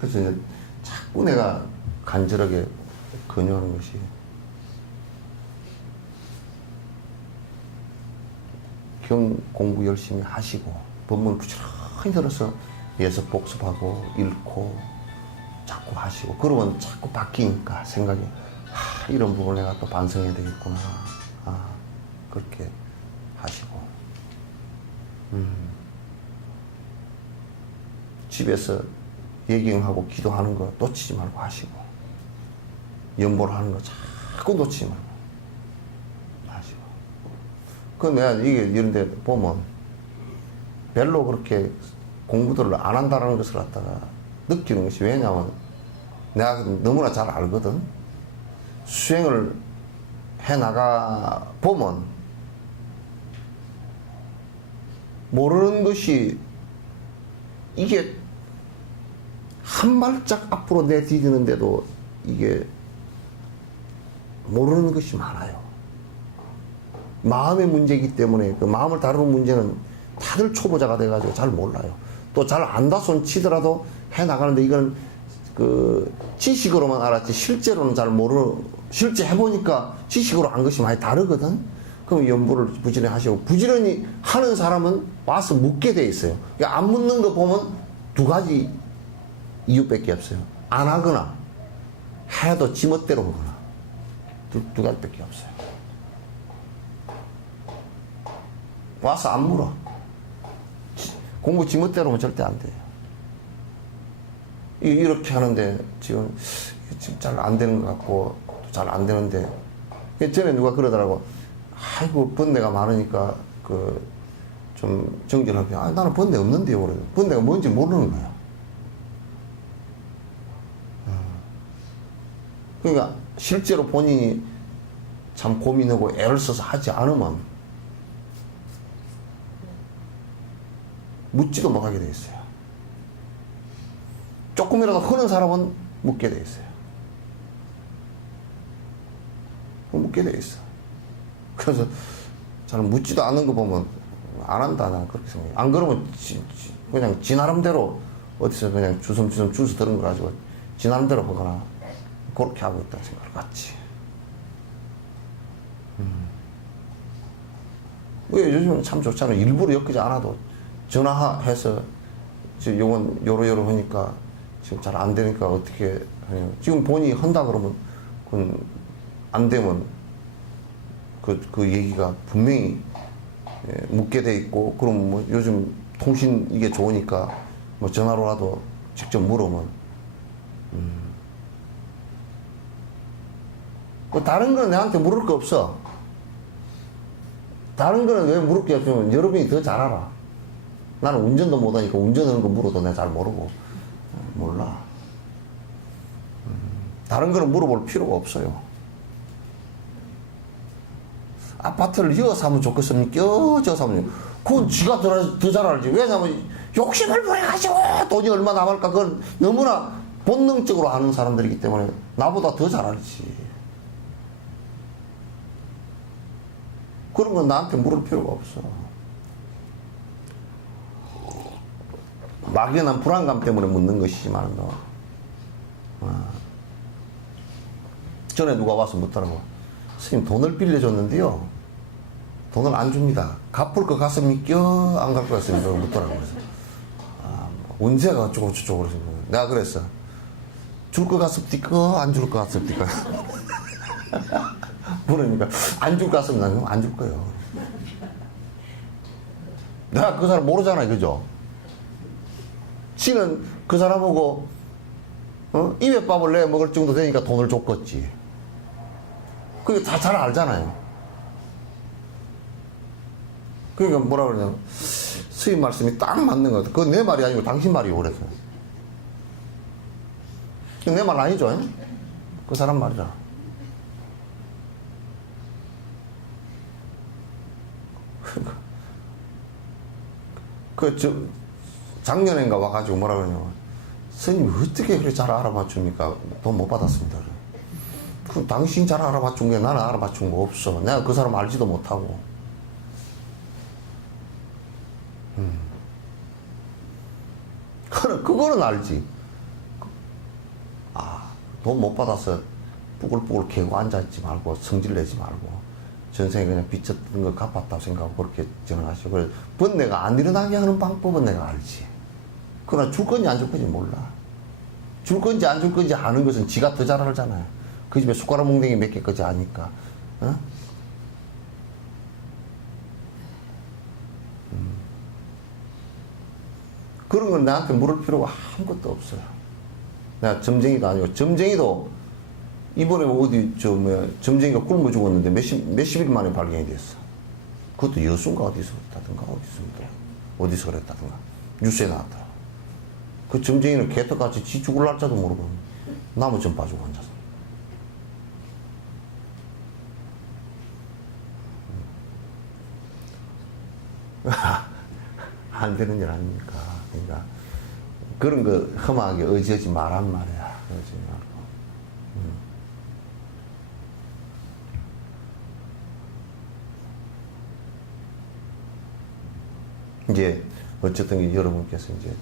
그래서 이제 자꾸 내가 간절하게 권유하는 것이, 경 공부 열심히 하시고 법문 부지런히 들어서 예습 복습하고 읽고 자꾸 하시고, 그러면 자꾸 바뀌니까 생각이, 이런 부분을 내가 또 반성해야 되겠구나. 그렇게 하시고, 집에서 예경하고 기도하는 거 놓치지 말고 하시고, 연보를 하는 거 자꾸 놓치지 말고 하시고. 그 내가 이게 이런 데 보면 별로 그렇게 공부들을 안 한다는 것을 갖다가 느끼는 것이, 왜냐하면 내가 너무나 잘 알거든. 수행을 해나가 보면 모르는 것이, 이게 한 발짝 앞으로 내디디는데도 이게 모르는 것이 많아요. 마음의 문제이기 때문에 그 마음을 다루는 문제는 다들 초보자가 돼가지고 잘 몰라요. 또 잘 안다 손 치더라도 해나가는데, 이건 그 지식으로만 알았지 실제로는 잘 실제 해보니까 지식으로 안 것이 많이 다르거든. 그럼 연구를 부지런히 하시고, 부지런히 하는 사람은 와서 묻게 돼 있어요. 그러니까 안 묻는 거 보면 두 가지 이유밖에 없어요. 안 하거나 해도 지멋대로 하거나, 두 가지밖에 없어요. 와서 안 물어. 공부 지멋대로 하면 절대 안 돼요. 이렇게 하는데 지금 잘 안 되는 것 같고 잘 안 되는데, 전에 누가 그러더라고. 아이고 번뇌가 많으니까 그 좀 정결하게, 나는 번뇌 없는데요. 그래. 번뇌가 뭔지 모르는 거야. 그러니까 실제로 본인이 참 고민하고 애를 써서 하지 않으면 묻지도 못하게 돼 있어요. 조금이라도 흐는 사람은 묻게 돼 있어요. 묻게 돼 있어. 그래서 잘 묻지도 않는 거 보면 안 한다, 나는 그렇게 생각해. 안 그러면 그냥 지 나름대로 어디서 그냥 주섬주섬 주워 들은 거 가지고 지 나름대로 하거나 그렇게 하고 있다는 생각을 갖지. 왜 요즘은 참 좋잖아요. 일부러 엮이지 않아도 전화해서 지금 요건 요러요러 하니까 지금 잘 안 되니까 어떻게 하냐. 지금 본인이 한다 그러면 그건 안 되면 그 얘기가 분명히 묻게 돼 있고, 그럼 뭐 요즘 통신 이게 좋으니까 뭐 전화로라도 직접 물으면 다른 거는 내한테 물을 거 없어. 다른 거는 왜 물을 게 없으면 여러분이 더 잘 알아. 나는 운전도 못하니까 운전하는 거 물어도 내가 잘 모르고 몰라. 다른 거는 물어볼 필요가 없어요. 아파트를 이어 사면 좋겠습니까? 껴져 사면 그건 지가 더 잘 알지. 왜냐면 욕심을 부려가지고 돈이 얼마 남을까 그걸 너무나 본능적으로 아는 사람들이기 때문에 나보다 더 잘 알지. 그런 건 나한테 물을 필요가 없어. 막연한 불안감 때문에 묻는 것이지만 전에 누가 와서 묻더라고. 선생님 돈을 빌려줬는데요 돈을 안 줍니다. 갚을 것 같습니까? 안 갚을 것 같습니까? 묻더라고. 그래서 언제가 어쩌고 저쩌고 그래서 내가 그랬어. 줄 것 같습니까? 안 줄 것 같습니까? 그러니까 안 줄 것 같습니다. 그럼 안 줄 거예요. 내가 그 사람 모르잖아요. 그죠? 지는 그 사람하고 입에 밥을 내 먹을 정도 되니까 돈을 줬겠지. 그게 다 잘 알잖아요. 그러니까 뭐라 그러냐. 스님 말씀이 딱 맞는 것 같아. 그건 내 말이 아니고 당신 말이고 그래서. 내 말 아니죠? 그 사람 말이라. 작년인가 와가지고 뭐라 그러냐면, 스님 어떻게 그렇게 잘 알아맞춥니까? 돈 못 받았습니다. 그럼 당신 잘 알아맞춘 게 나는 알아맞춘 거 없어. 내가 그 사람 알지도 못하고. 그거는 알지. 돈 못 받아서 뿌글뿌글 개고 앉아있지 말고 성질 내지 말고 전생에 그냥 빚졌던 거 갚았다고 생각하고 그렇게 전화하시고. 그래, 번뇌가 안 일어나게 하는 방법은 내가 알지. 그러나 줄 건지 안 줄 건지 몰라. 줄 건지 안 줄 건지 아는 것은 지가 더 잘 알잖아요. 그 집에 숟가락 몽댕이 몇 개까지 아니까. 그런 건 나한테 물을 필요가 아무것도 없어요. 내가 점쟁이도 아니고, 점쟁이도 이번에 어디 점쟁이가 굶어 죽었는데 몇십 일 만에 발견이 됐어. 그것도 여수인가 어디서 그랬다든가 어디서 그랬다든가 뉴스에 나왔더라. 그 점쟁이는 개떡같이 지 죽을 날짜도 모르고 나무 좀 봐주고 앉아서. 안 되는 일 아닙니까? 그러니까 그런 거 험하게 의지하지 말란 말이야. 그러지 말고. 이제 어쨌든 여러분께서 이제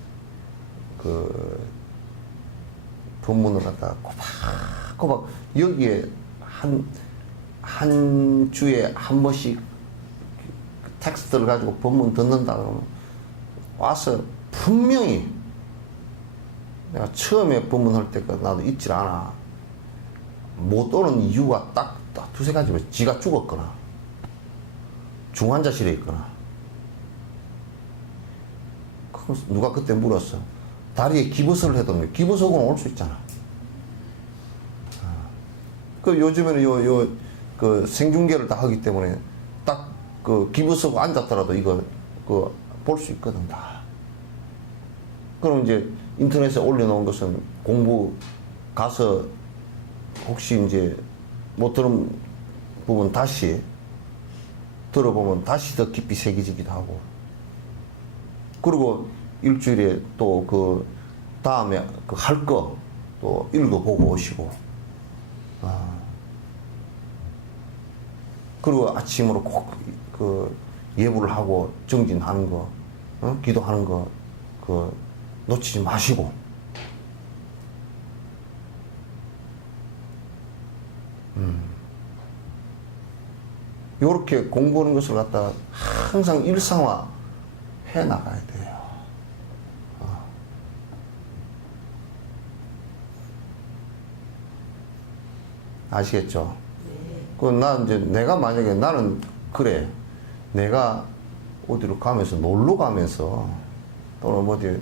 그 본문을 갖다가 꼬박꼬박 여기에 한 주에 한 번씩 텍스트를 가지고 본문 듣는다 그러면 와서 분명히 내가 처음에 본문할 때까지 나도 잊질 않아. 못 오는 이유가 딱 두세 가지면 지가 죽었거나 중환자실에 있거나. 누가 그때 물었어. 다리에 기부스를 해뒀는데 기부석은 올 수 있잖아. 그 요즘에는 그 생중계를 다 하기 때문에 딱 그 기부석 앉았더라도 이거 볼 수 있거든 다. 그럼 이제 인터넷에 올려놓은 것은 공부 가서 혹시 이제 못 들은 부분 다시 들어보면 다시 더 깊이 새겨지기도 하고. 그리고 일주일에 또 그 다음에 그 할 거 또 읽어보고 오시고. 그리고 아침으로 꼭 그 예불을 하고 정진하는 거, 기도하는 거, 놓치지 마시고. 요렇게 공부하는 것을 갖다가 항상 일상화 해 나가야 돼요. 아시겠죠? 이제 내가 만약에 나는 그래. 내가 어디로 가면서 놀러 가면서 또는 어디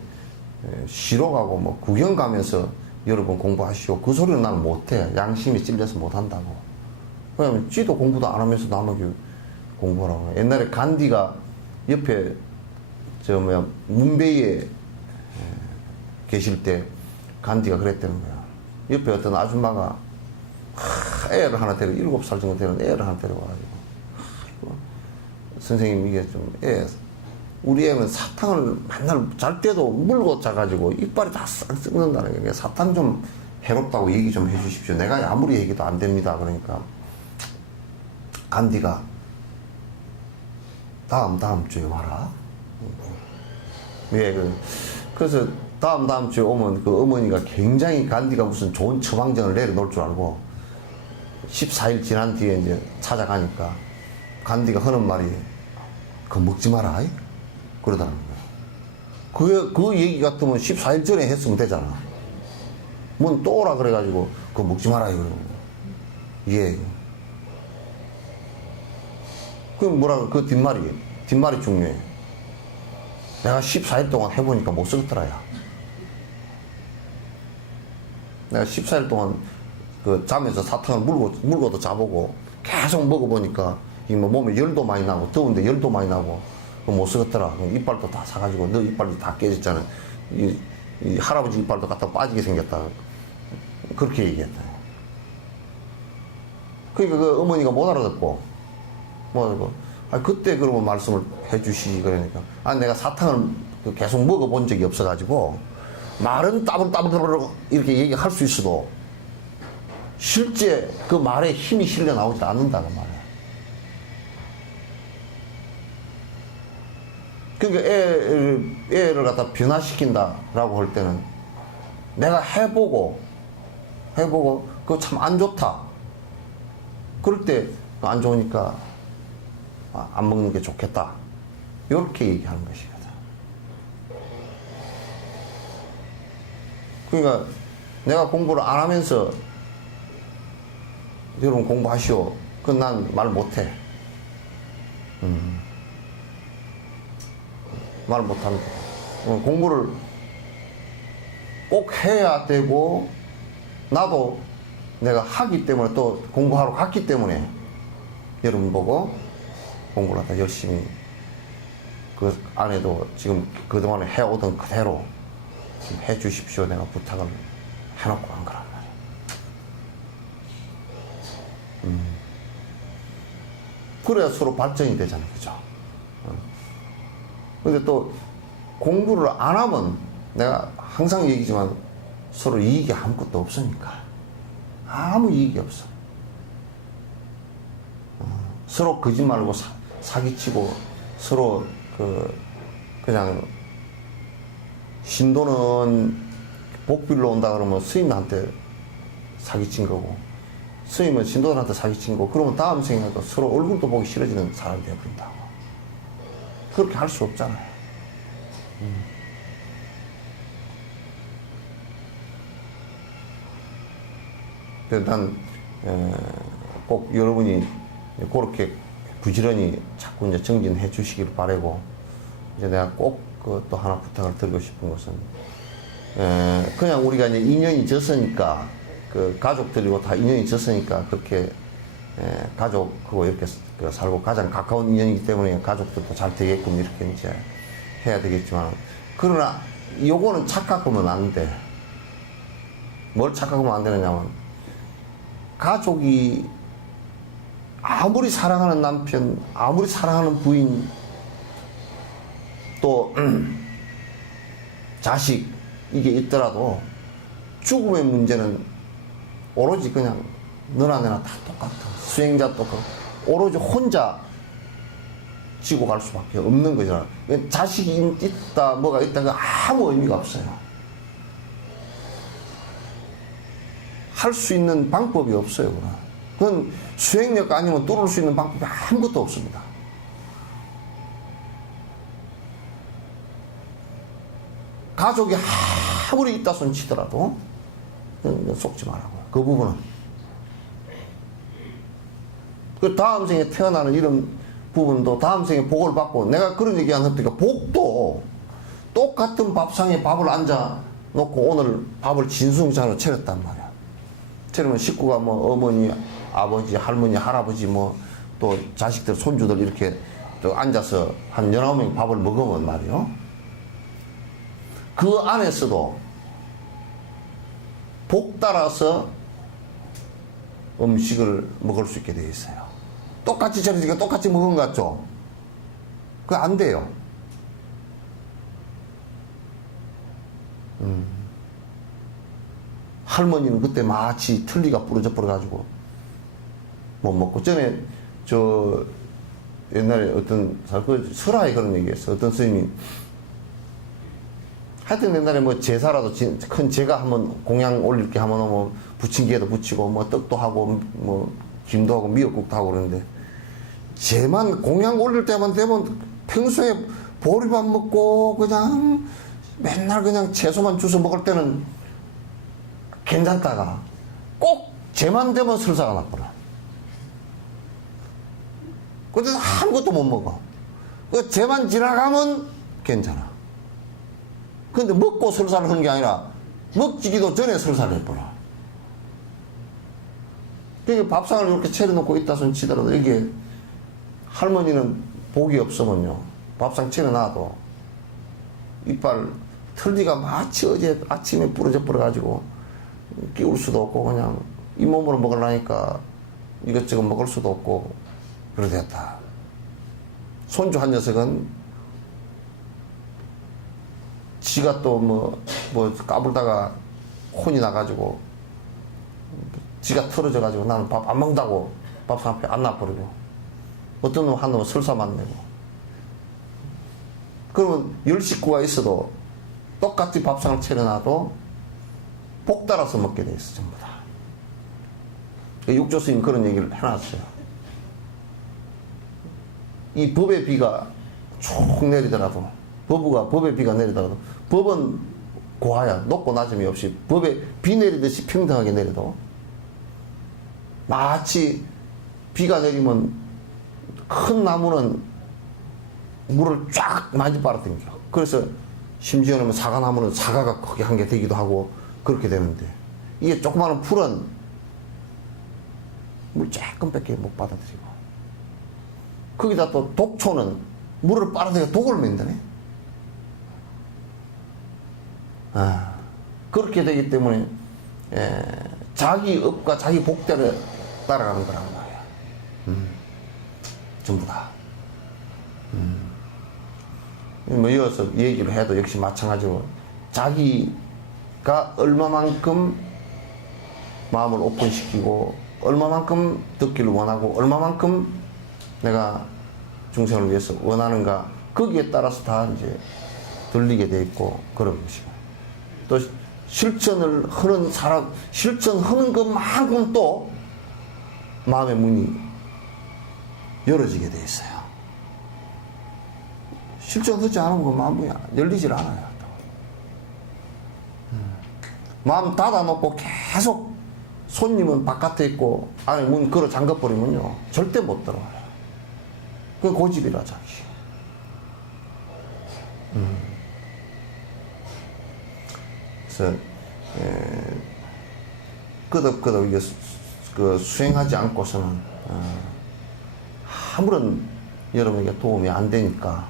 쉬러 가고 뭐 구경 가면서 여러분 공부하시오. 그 소리는 나는 못해. 양심이 찔려서 못한다고. 왜냐면 쥐도 공부도 안 하면서 남에게 공부하라고. 옛날에 간디가 옆에 문베이에 계실 때 간디가 그랬다는 거야. 옆에 어떤 아줌마가 애를 하나 7살 정도 되는 애를 하나 데려와가지고, 선생님 이게 좀 우리 애는 사탕을 맨날 잘 때도 물고 자가지고 이빨이 다 싹 썩는다는 게 사탕 좀 해롭다고 얘기 좀 해주십시오. 내가 아무리 얘기도 안 됩니다. 그러니까 간디가 다음 주에 와라. 왜 그래서 다음 주에 오면 그 어머니가 굉장히 간디가 무슨 좋은 처방전을 내려놓을 줄 알고 14일 지난 뒤에 이제 찾아가니까 간디가 하는 말이 그거 먹지 마라. 그러다는 거야. 그 얘기 같으면 14일 전에 했으면 되잖아. 뭔 또 오라 그래가지고 그거 먹지 마라 이러는 거야. 예. 그 뭐라 그 뒷말이 중요해. 내가 14일 동안 해보니까 못 쓰겠더라 야. 내가 14일 동안 그 잠에서 사탕을 물고도 자보고 계속 먹어보니까 이 뭐 몸에 열도 많이 나고 더운데 열도 많이 나고 못 쓰겠더라. 이빨도 다 사가지고 너 이빨이 다 깨졌잖아. 이 할아버지 이빨도 갖다 빠지게 생겼다. 그렇게 얘기했다. 그러니까 그 어머니가 못 알아듣고 그때 그러면 말씀을 해주시지. 그러니까 내가 사탕을 계속 먹어본 적이 없어가지고 말은 따블따블 이렇게 얘기할 수 있어도 실제 그 말에 힘이 실려 나오지 않는다는 말이야. 그러니까 애를 갖다 변화시킨다라고 할 때는 내가 해보고 그거 참 안 좋다. 그럴 때 안 좋으니까 안 먹는 게 좋겠다. 이렇게 얘기하는 것이거든. 그러니까 내가 공부를 안 하면서 여러분 공부하시오. 그건 난 말 못해. 말 못합니다. 공부를 꼭 해야 되고 나도 내가 하기 때문에 또 공부하러 갔기 때문에 여러분 보고 공부를 하다 열심히 그 안에도 지금 그동안에 해오던 그대로 해 주십시오. 내가 부탁을 해놓고 한 거란 말이야. 그래야 서로 발전이 되잖아요. 그죠? 근데 또 공부를 안 하면 내가 항상 얘기지만 서로 이익이 아무것도 없으니까. 아무 이익이 없어. 서로 거짓말하고 사기치고 서로 그냥 신도는 복빌로 온다 그러면 스님한테 사기친 거고 스님은 신도들한테 사기친 거고 그러면 다음 생에도 서로 얼굴도 보기 싫어지는 사람이 되어버린다고. 그렇게 할 수 없잖아요. 그래서 난 꼭 여러분이 그렇게 부지런히 자꾸 이제 정진해 주시길 바라고 이제 내가 꼭 또 하나 부탁을 드리고 싶은 것은 그냥 우리가 이제 인연이 졌으니까 그 가족들이고 다 인연이 졌으니까 그렇게 가족하고 이렇게 살고 가장 가까운 인연이기 때문에 가족들도 잘 되게끔 이렇게 이제 해야 되겠지만 그러나 요거는 착각하면 안 돼. 뭘 착각하면 안 되느냐면 가족이 아무리 사랑하는 남편, 아무리 사랑하는 부인, 또 자식 이게 있더라도 죽음의 문제는 오로지 그냥 너나 내나 다 똑같아. 수행자 똑같고 오로지 혼자 지고 갈 수밖에 없는 거잖아. 자식이 있다 뭐가 있다가 아무 의미가 없어요. 할 수 있는 방법이 없어요. 그건 수행력 아니면 뚫을 수 있는 방법이 아무것도 없습니다. 가족이 아무리 있다 손 치더라도 속지 말라고요. 그 부분은. 그 다음 생에 태어나는 이런 부분도 다음 생에 복을 받고 내가 그런 얘기 안 합니까? 복도 똑같은 밥상에 밥을 앉아 놓고 오늘 밥을 진승찬으로 차렸단 말이야. 차리면 식구가 뭐 어머니, 아버지, 할머니, 할아버지 뭐 또 자식들, 손주들 이렇게 또 앉아서 한 19명 밥을 먹으면 말이요. 그 안에서도 복 따라서 음식을 먹을 수 있게 되어 있어요. 똑같이 차리니까 똑같이 먹은 것 같죠? 그거 안 돼요. 할머니는 그때 마치 틀니가 부러져 버려가지고 못 먹고. 전에 저 옛날에 어떤 그 설화에 그런 얘기했어. 어떤 스님이 하여튼 옛날에 뭐 제사라도 큰 제가 한번 공양 올릴 게 하면 뭐 부침개도 부치고 뭐 떡도 하고 뭐 김도 하고 미역국도 하고 그러는데, 쟤만 공양 올릴 때만 되면 평소에 보리밥 먹고 그냥 맨날 그냥 채소만 주워 먹을 때는 괜찮다가 꼭 쟤만 되면 설사가 났구나. 그때는 아무것도 못 먹어. 그 쟤만 지나가면 괜찮아. 근데 먹고 설사를 하는 게 아니라 먹지기도 전에 설사를 해버려. 그러니까 밥상을 이렇게 차려놓고 있다 손 치더라도 이게 할머니는 복이 없으면요, 밥상 차려놔도 이빨 털니가 마치 어제 아침에 부러져 버려가지고 끼울 수도 없고 그냥 잇몸으로 먹으려니까 이것저것 먹을 수도 없고 그러겠다. 손주 한 녀석은 지가 또 뭐 까불다가 혼이 나가지고 지가 털어져가지고 나는 밥 안 먹는다고 밥상 앞에 안 놔버리고, 어떤 놈 한 놈은 설사만 내고. 그러면 10식구가 있어도 똑같이 밥상을 차려놔도 복 따라서 먹게 돼 있어, 전부 다. 육조 스님이 그런 얘기를 해놨어요. 이 법의 비가 쭉 내리더라도, 법의 비가 내리더라도, 법은 고하야, 높고 낮음이 없이 법에 비 내리듯이 평등하게 내려도, 마치 비가 내리면 큰 나무는 물을 쫙 많이 빨아당겨. 그래서 심지어는 사과나무는 사과가 크게 한 개 되기도 하고 그렇게 되는데, 이게 조그마한 풀은 물 조금밖에 못 받아들이고, 거기다 또 독초는 물을 빨아들여 독을 만드네. 그렇게 되기 때문에 자기 업과 자기 복대로 따라가는 거란 말이야. 전부 다. 뭐 이어서 얘기를 해도 역시 마찬가지로 자기가 얼마만큼 마음을 오픈시키고 얼마만큼 듣기를 원하고 얼마만큼 내가 중생을 위해서 원하는가, 거기에 따라서 다 이제 들리게 돼 있고 그런 것이고, 또 실천을 하는 사람, 실천하는 것만큼 또 마음의 문이 열어지게 돼 있어요. 실천하지 않으면 마음이 열리질 않아요. 마음 닫아놓고 계속 손님은 바깥에 있고 안에 문 걸어 잠가버리면요, 절대 못 들어와요. 그 고집이라 자기. 그래서 끄덕끄덕 이게 그 수행하지 않고서는 아무런 여러분에게 도움이 안 되니까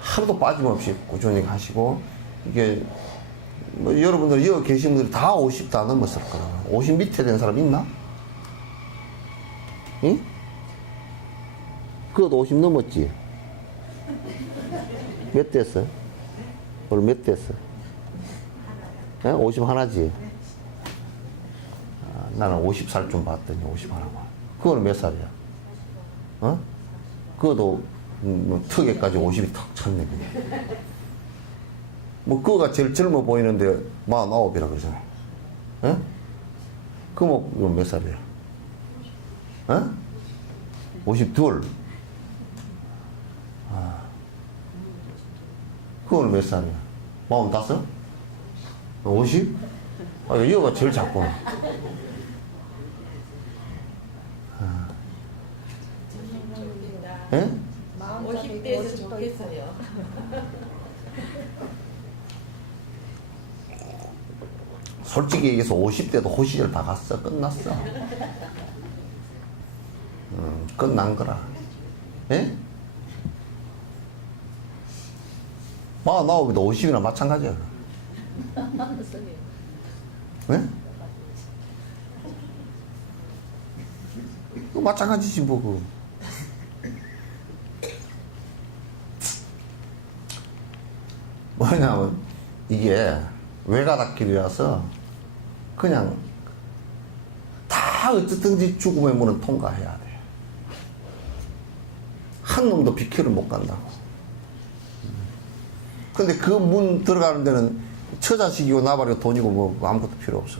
하루도 빠짐없이 꾸준히 하시고, 이게 뭐 여러분들 여기 계신 분들이 다 50 다 넘었을 거예요. 50 밑에 된 사람 있나? 응? 그것도 50 넘었지? 몇 됐어? 오늘 몇 됐어? 50 하나지? 나는 50살 좀 봤더니 50 하나만. 그거는 몇 살이야? 어? 그것도 턱에까지 50이 턱 찼네. 뭐 그거가 제일 젊어 보이는데 49이라 그러잖아. 예? 그거 몇 살이야? 예? 52. 그거는 몇 살이야? 45? 50? 이거가 제일 작구나. 예? 50대에서 좋겠어요. 솔직히 얘기해서 50대도 호시절 다 갔어. 끝났어. 끝난 거라. 예? 49이도 50이나 마찬가지야. 예? 그 마찬가지지 뭐 그. 뭐냐면 이게 외가닥길이라서 그냥 다 어쨌든지 죽음의 문은 통과해야 돼. 한 놈도 비켜를 못 간다고. 근데 그 문 들어가는 데는 처자식이고 나발이고 돈이고 뭐 아무것도 필요 없어.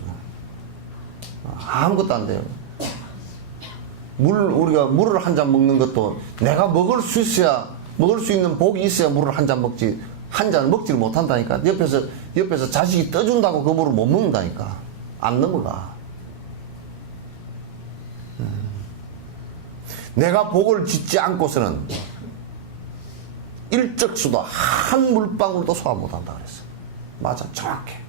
아무것도 안 돼요. 우리가 물을 한 잔 먹는 것도 내가 먹을 수 있어야, 먹을 수 있는 복이 있어야 물을 한 잔 먹지, 한 잔을 먹지를 못한다니까. 옆에서 자식이 떠준다고 그 물을 못 먹는다니까. 안 넘어가. 내가 복을 짓지 않고서는 일적수도 한 물방울도 소화 못한다 그랬어. 맞아, 정확해.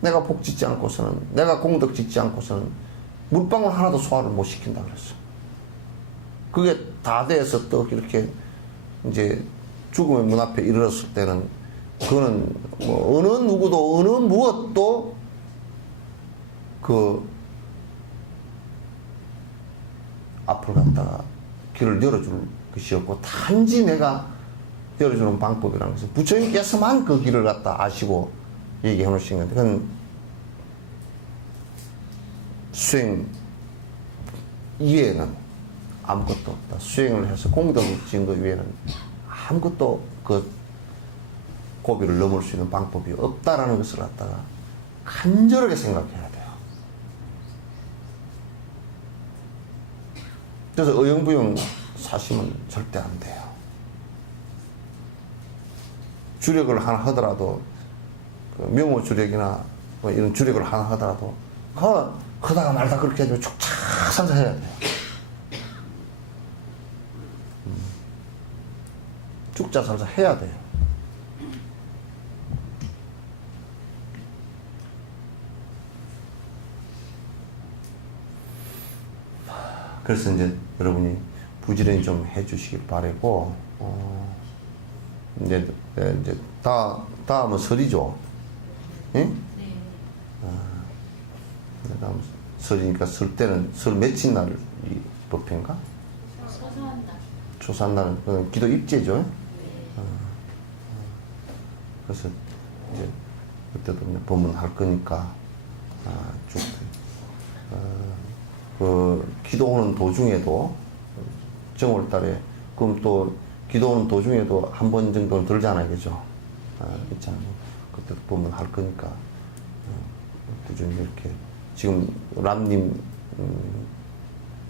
내가 복 짓지 않고서는, 내가 공덕 짓지 않고서는 물방울 하나도 소화를 못 시킨다 그랬어. 그게 다 돼서 또 이렇게 이제 죽음의 문 앞에 이르렀을 때는 그거는 뭐 어느 누구도 어느 무엇도 그 앞을 갖다가 길을 열어줄 것이 없고 단지 내가 열어주는 방법이라는 것은 부처님께서만 그 길을 갖다 아시고 얘기해 놓으신 건데 그건 수행 이외에는 아무것도 없다. 수행을 해서 공덕을 지은 것 외에는 아무것도 그 고비를 넘을 수 있는 방법이 없다라는 것을 갖다가 간절하게 생각해야 돼요. 그래서 어영부영 사심은 절대 안 돼요. 주력을 하나 하더라도 그 명호주력이나 뭐 이런 주력을 하나 하더라도 하다가 말다 그렇게 해도 축착산사 해야 돼요. 축자살사 해야 돼요. 그래서 이제 여러분이 부지런히 좀 해주시길 바라고, 이제 다음은 설이죠. 예? 네. 다음 설이니까 설 때는 설 며칠 날이 법회인가? 초산날은 그건 기도 입제죠. 네. 그래서 이제 그때도 법문할 거니까 쭉 그 기도하는 도중에도 정월달에 그럼 또 기도하는 도중에도 한 번 정도는 들잖아요, 그죠? 있잖아요. 그때도 법문할 거니까 꾸준히 이렇게 지금 람님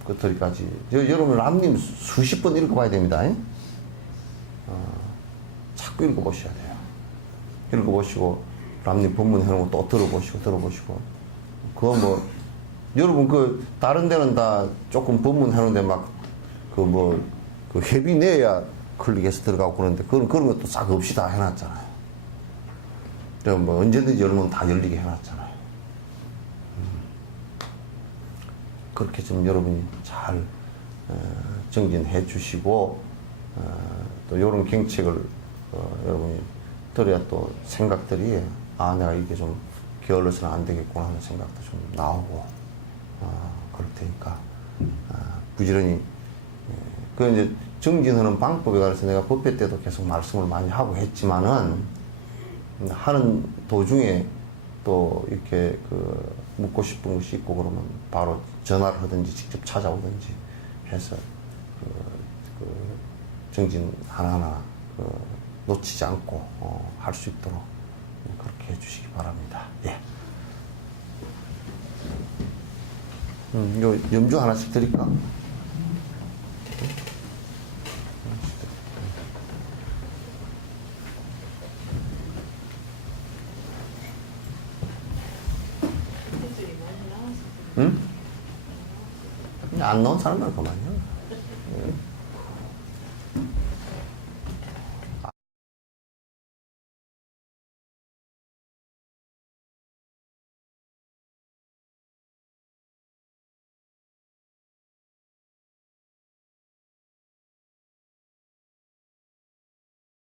끝터리까지 여러분 람님 수십 번 읽어봐야 됩니다. 자꾸 읽어보셔야 돼요. 읽어보시고 람님 법문 해놓은 거 또 들어보시고 그거 뭐 여러분 그 다른 데는 다 조금 법문 해놓은데 막 그 회비 내야 클릭해서 들어가고 그러는데 그런 것도 싹 없이 다 해놨잖아요. 그래서 뭐 언제든지 열면 다 열리게 해놨잖아요. 그렇게 좀 여러분이 잘 정진해 주시고 또 이런 경책을 여러분이 들어야 또 생각들이 내가 이게 좀 게을러서는 안 되겠구나 하는 생각도 좀 나오고 그럴 테니까 부지런히 그 이제 정진하는 방법에 관해서 내가 법회 때도 계속 말씀을 많이 하고 했지만은 하는 도중에 또 이렇게 그 묻고 싶은 것이 있고 그러면 바로 전화를 하든지 직접 찾아오든지 해서 그 정진 하나하나 놓치지 않고 할 수 있도록 그렇게 해주시기 바랍니다. 예. 요 염주 하나씩 드릴까? 응? 안 나온 사람은 그만요.